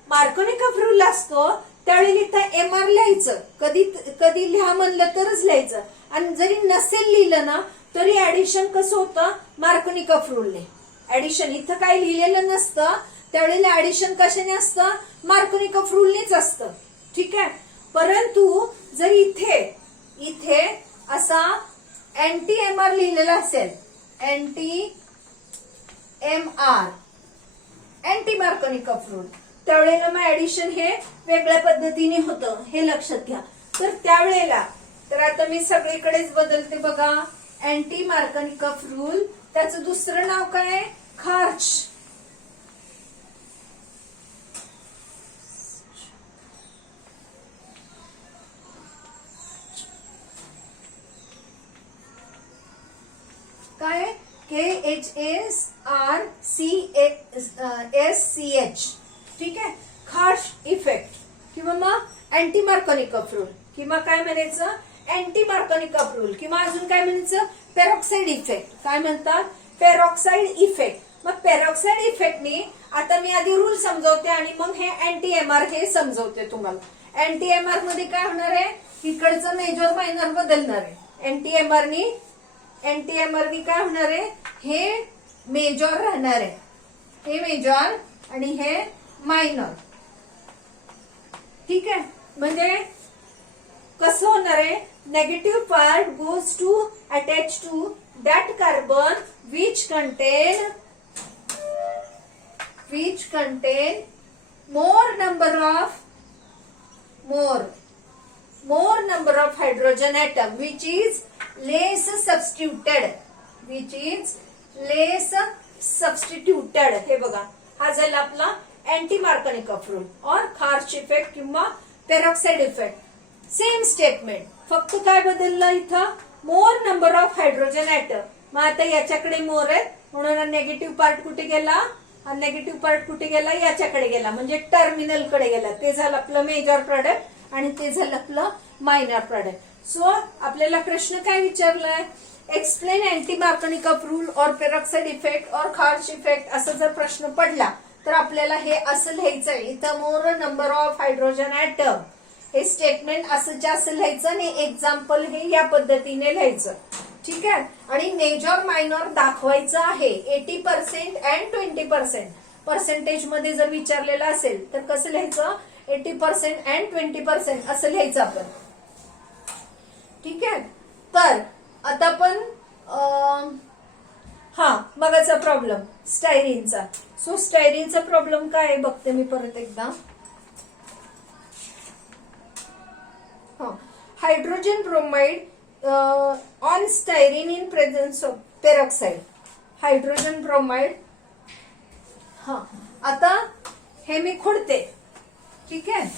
मार्कोनिकॉफ रूल असतो त्यावेळी इथं MR लिहायचं, कधी कधी लिहा म्हणलं तरच लिहायचं, आणि जरी नसेल लिहिलं ना तरी ऍडिशन कसं होतं, मार्कोनिकॉफ रूलने. ऍडिशन इथं काही लिहिलेलं नसतं, त्यावेळेला ऍडिशन कशाने असतं, मार्कोनिकॉफ रूलनेच असतं. ठीक आहे. परंतु जर इथे असा अँटी MR लिहिलेला असेल, anti MR, anti Markovnikov rule, त्यावेळेला मग ऍडिशन हे वेगळ्या पद्धतीने होतं, हे लक्षात घ्या. तर त्यावेळेला तर आता मी सगळीकडेच बदलते बघा. अँटी मार्कोनिकॉफ रूल, त्याचं दुसरं नाव काय, खार्च. काय, KHSRCSCH. ठीक आहे. खार्च इफेक्ट किंवा मग अँटी मार्कोनिकॉफ रूल, किंवा काय म्हणायचं, अँटी मार्कोनिकॉफ रूल, किंवा अजून काय म्हणायचं, पेरॉक्साइड इफेक्ट. काय म्हणतात, पेरॉक्साइड इफेक्ट. मग पेरॉक्साइड इफेक्टनी आता मी आधी रूल समजवते आणि मग हे अँटी MR हे समजवते तुम्हाला. अँटी MR मध्ये काय होणार आहे, इकडचं मेजर मायनर बदलणार आहे. अँटी MR काय होणार आहे, हे मेजर राहणार आहे, हे मेजर आणि हे मायनर. ठीक आहे. म्हणजे कसं होणार आहे, negative part goes to attach to that carbon which contain more number of hydrogen atom which is less substituted. हे बघा, हा झाला आपला अँटी मार्कोनिकॉफ रूल और खार्च इफेक्ट किंवा पेरॉक्साइड इफेक्ट. सेम स्टेटमेंट, फक्त काय बदललं इथं, मोर नंबर ऑफ हायड्रोजन ऍटम. मग आता याच्याकडे मोर आहेत म्हणून हा नेगेटिव्ह पार्ट कुठे गेला, हा नेगेटिव्ह पार्ट कुठे गेला, याच्याकडे गेला, म्हणजे टर्मिनल कडे गेला. ते झालं आपलं मेजर प्रोडक्ट आणि ते झालं आपलं मायनर प्रोडक्ट. सो आपल्याला प्रश्न काय विचारलाय, एक्सप्लेन अँटी मार्कोनिकॉफ रूल और पेरॉक्साइड इफेक्ट और खार्च इफेक्ट असं जर प्रश्न पडला तर आपल्याला हे असं लिहायचंय. इथं मोर नंबर ऑफ हायड्रोजन ऍटम हे स्टेटमेंट असं जास्त लिहायचं आणि एक्झाम्पल हे या पद्धतीने लिहायचं. ठीक आहे. आणि मेजर मायनर दाखवायचं आहे. 80% अँड 20% पर्सेंटेज मध्ये जर विचारलेलं असेल तर कसं लिहायचं, 80% अँड 20% असं लिहायचं आपण. ठीक आहे. तर आता आपण मगाचा प्रॉब्लेम स्टायरीनचा. सो स्टायरीनचा प्रॉब्लेम काय आहे बघते मी परत एकदा. Hydrogen bromide on styrene in presence of peroxide. Hydrogen bromide. आता हे मी खोडते. ठीक आहे.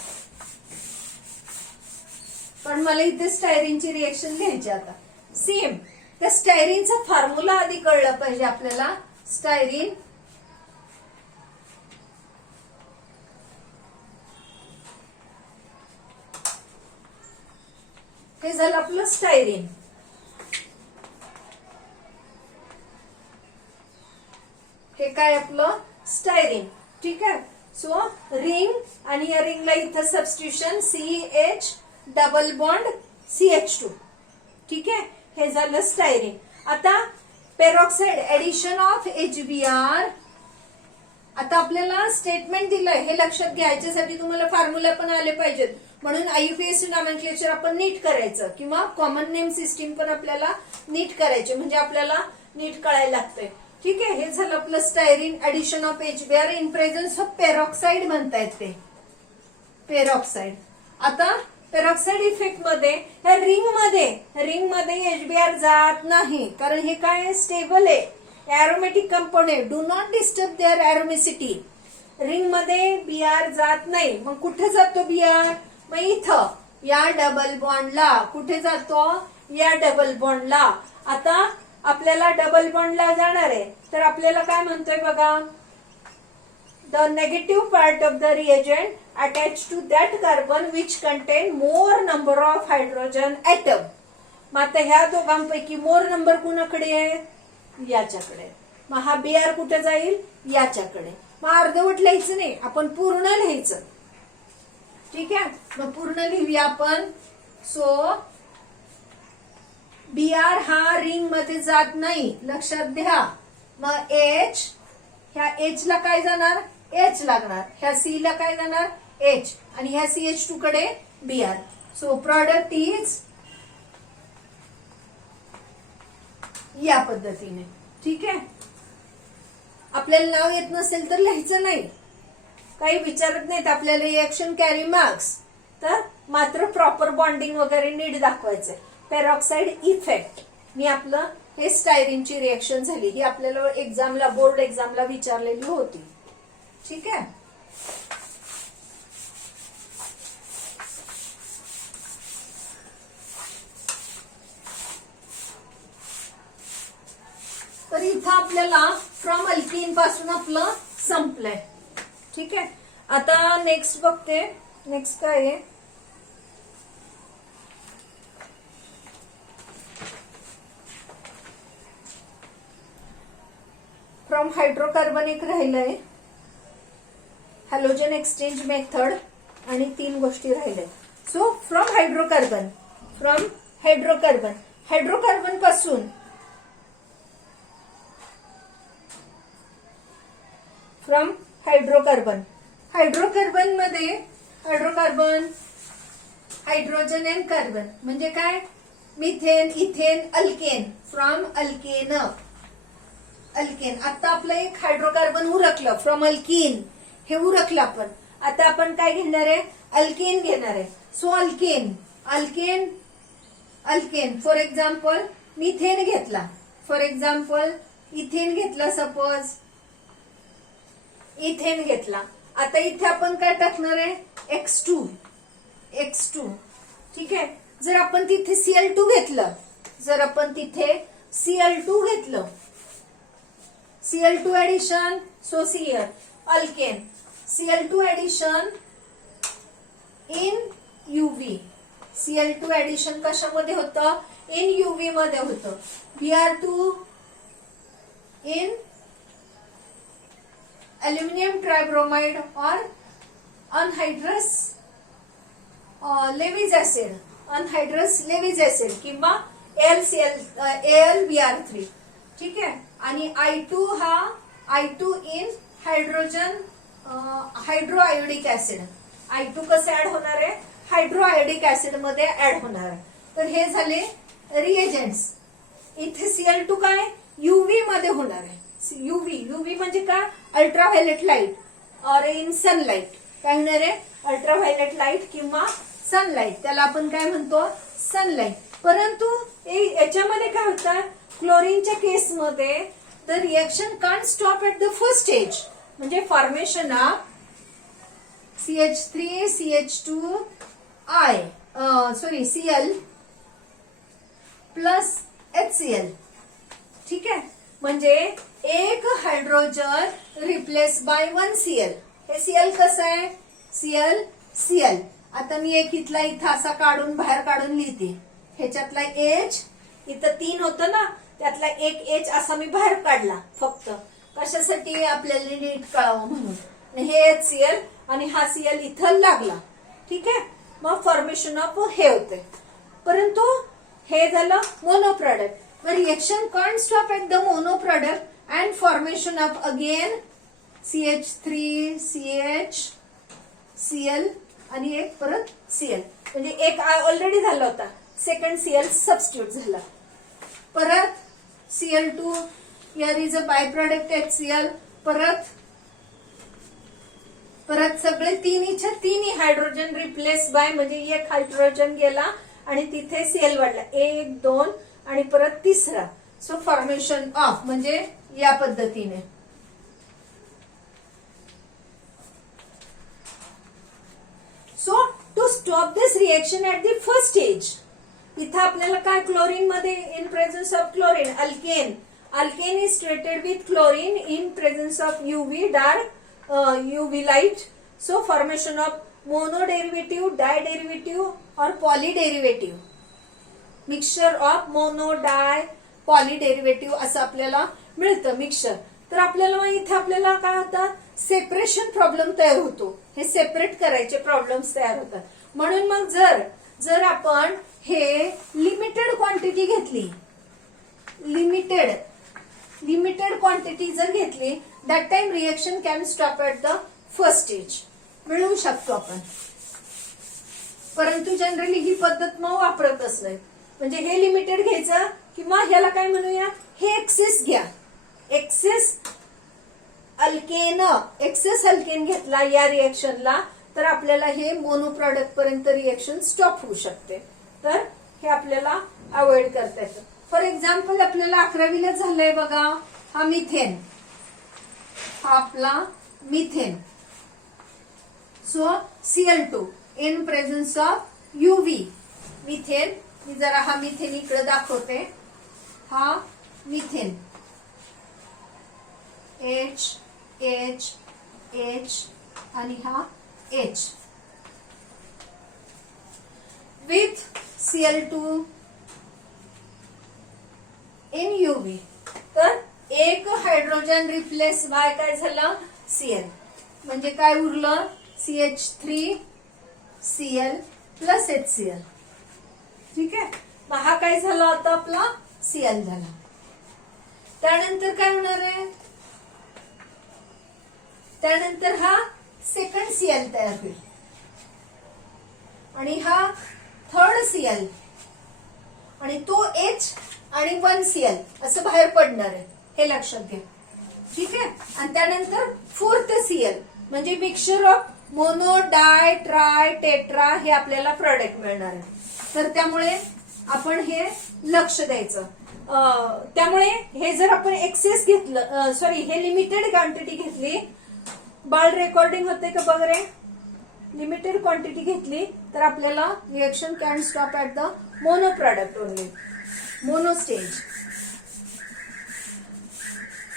पण मला इथे स्टायरीनची रिएक्शन लिहायची. आता सेम त्या स्टायरीनचा फॉर्म्युला आधी कळलं पाहिजे आपल्याला. स्टायरीन हे झालं आपलं स्टायरीन. हे काय आपलं स्टायरीन. ठीक आहे. सो रिंग आणि या रिंगला इथं substitution CH double bond CH2. ठीक आहे. हे झालं स्टायरीन. आता पेरॉक्साइड ऍडिशन ऑफ HBr. आता आपल्याला स्टेटमेंट दिलंय हे लक्षात घ्यायच्यासाठी तुम्हाला फॉर्म्युला पण आले पाहिजेत. म्हणून IUPAC नॉमेनक्लेचर आपण नीट करायचं किंवा कॉमन नेम सिस्टीम पण आपल्याला नीट करायचे, म्हणजे आपल्याला नीट कळायला लागतंय. ठीक आहे. हे झालं आपलं styrene addition of HBr in presence of peroxide म्हणतायत ते पेरॉक्साइड. आता पेरॉक्साइड इफेक्ट मध्ये ह्या रिंग मध्ये HBr जात नाही, कारण हे काय स्टेबल आहे, एरोमॅटिक कंपाऊंड आहे. Do not disturb their aromaticity. Ring मध्ये Br जात नाही. मग कुठे जातो Br? मग इथं या डबल बॉन्डला. कुठे जातो? या डबल बॉन्डला. आता आपल्याला डबल बॉन्डला जाणार आहे, तर आपल्याला काय म्हणतोय बघा, the negative part of the reagent attached to that carbon which contain more number of hydrogen atom. मग आता ह्या दोघांपैकी मोर नंबर कुणाकडे आहे? याच्याकडे. मग हा Br कुठे जाईल? याच्याकडे. मग अर्धवट लिहायचं नाही, आपण पूर्ण लिहायचं. ठीक आहे, मग पूर्ण लिहूया आपण. सो Br हा रिंग मध्ये जात नाही, लक्षात घ्या. मग H, ह्या H ला काय जाणार? H लागणार. ह्या C ला काय जाणार? H. आणि ह्या CH2 कडे Br. सो प्रॉडक्ट इज या पद्धतीने. ठीक आहे, आपल्याला नाव येत नसेल तर लिहायचं नाही, काही विचारत नाहीत आपल्याला. रिएक्शन कॅरी मार्क्स, तर मात्र प्रॉपर बॉन्डिंग वगैरे नीट दाखवायचंय. पेरॉक्साइड इफेक्ट, मी आपलं हे स्टायरीनची रिएक्शन झाली, ही आपल्याला एक्झामला, बोर्ड एक्झामला विचारलेली होती. ठीक आहे, तर इथं आपल्याला फ्रॉम अल्कीन पासून आपलं संपलंय. ठीक आहे, आता नेक्स्ट बघते. नेक्स्ट काय आहे? फ्रॉम हायड्रोकार्बन एक राहिलंय, हॅलोजन एक्सचेंज मेथड, आणि 3 गोष्टी राहिल्या. सो फ्रॉम हायड्रोकार्बन, हायड्रोकार्बन पासून फ्रॉम हायड्रोकार्बन मध्ये हायड्रोजन अँड कार्बन म्हणजे काय? Methane, ethane, alkane. From alkane. आता आपलं एक हायड्रोकार्बन उरकलं, फ्रॉम अल्कीन हे उरकलं आपण. आता आपण काय घेणार आहे? अल्केन घेणार आहे. So alkane. For example methane घेतला, फॉर एक्झाम्पल इथेन घेतला, सपोज इथेन घेतला. आता इथे आपण काय टाकणार आहे? X2. ठीक आहे, जर आपण तिथे Cl2 घेतलं, Cl2 addition, so Cl alkane. Cl2 addition in UV. Cl2 addition कशामध्ये होतं? इन UV मध्ये होतं. Br2 इन अल्युमिनियम ट्रायब्रोमाइड और अनहायड्रस लेविज ऍसिड किंवा AlBr3. ठीक आहे, आणि I2 इन हायड्रोआयोडिक ऍसिड. I2 कसं ऍड होणार आहे? हायड्रोआयोडिक ऍसिड मध्ये ऍड होणार आहे. तर हे झाले रिएजंट्स. इथे Cl2 काय? UV मध्ये होणार आहे. UV म्हणजे काय? अल्ट्राव्हायलेट लाईट और इन सनलाइट. काय होणार आहे? अल्ट्राव्हायलेट लाईट किंवा सनलाइट, त्याला आपण काय म्हणतो? सनलाइट. परंतु याच्यामध्ये काय होतं? क्लोरीनच्या केसमध्ये the reaction can't stop at the first stage, म्हणजे formation of CH3 CH2I Cl plus HCl. ठीक आहे, म्हणजे एक हायड्रोजन रिप्लेस बाय 1 Cl. हे Cl कसं आहे? Cl. आता मी एक इथला इथं असा बाहेर काढून लिहिते. ह्याच्यातला H, इथं 3 होतं ना, त्यातला एक H असा मी बाहेर काढला, फक्त कशासाठी? आपल्याला नीट कळावं म्हणून. हे HCl आणि हा Cl इथं लागला. ठीक आहे, मग फॉर्मेशन ऑफ हे होते. परंतु हे झालं mono product. Reaction can't stop at the mono product and formation of again CH3 CH Cl आणि एक परत Cl, म्हणजे एक ऑलरेडी झाला होता, सेकंड Cl सबस्टिट्यूट झाला. परत Cl2, here is a by product HCl. परत परत सगळे तिन्ही हायड्रोजन रिप्लेस बाय, म्हणजे एक हायड्रोजन गेला आणि तिथे Cl वाढला, 1 2 आणि परत तिसरा. सो फॉर्मेशन ऑफ म्हणजे या पद्धतीने. So to stop this reaction at the first stage, इथं आपल्याला काय क्लोरीन मध्ये in presence of chlorine alkane, alkane is treated with chlorine in presence of UV dark UV light. So formation of mono derivative, di derivative और poly derivative, mixture of mono di poly derivative असं आपल्याला मिळतं mixture. तर आपल्याला इथे आपल्याला काय होतं, सेपरेशन प्रॉब्लेम तयार होतो, हे सेपरेट करायचे प्रॉब्लेम्स तयार होतात. म्हणून मग जर आपण हे लिमिटेड क्वांटिटी घेतली, लिमिटेड क्वांटिटी जर घेतली, that time reaction can stop at the first stage, मिळवू शकतो आपण. परंतु जनरली ही पद्धत मग वापरतच नाही. म्हणजे हे लिमिटेड घ्यायचं किंवा ह्याला काय म्हणूया, हे एक्सेस घ्या, एक्सेस अल्केन घेतला या रिएक्शनला, तर आपल्याला हे मोनो प्रॉडक्ट पर्यंत रिएक्शन स्टॉप होऊ शकते. तर हे आपल्याला अवॉइड करता येतं. फॉर एक्झाम्पल आपल्याला 11वीला झालंय बघा, हा मिथेन, हा आपला methane. So Cl2 in presence of UV methane. मी जरा हा मिथेन इकडे दाखवते, हा मिथेन H H H आणि हा H with Cl2 in UV. तर एक हायड्रोजन रिप्लेस बाय काय झालं, Cl, म्हणजे काय उरलं, CH3 Cl प्लस HCl. ठीक आहे, मग हा काय झाला आता आपला Cl झाला. त्यानंतर काय होणार आहे, त्यानंतर हा सेकंड Cl तयार होईल आणि हा थर्ड Cl आणि तो H आणि 1 Cl असं बाहेर पडणार आहे, हे लक्षात घ्या. ठीक आहे, आणि त्यानंतर फोर्थ Cl म्हणजे mixture of mono di tri tetra हे आपल्याला प्रोडक्ट मिळणार आहे. तर त्यामुळे आपण हे लक्ष द्यायचं. त्यामुळे हे जर आपण एक्सेस घेतलं, सॉरी हे लिमिटेड क्वांटिटी घेतली, बाळ रेकॉर्डिंग होते का बघ रे, लिमिटेड क्वांटिटी घेतली तर आपल्याला reaction can stop at the mono product only, mono stage.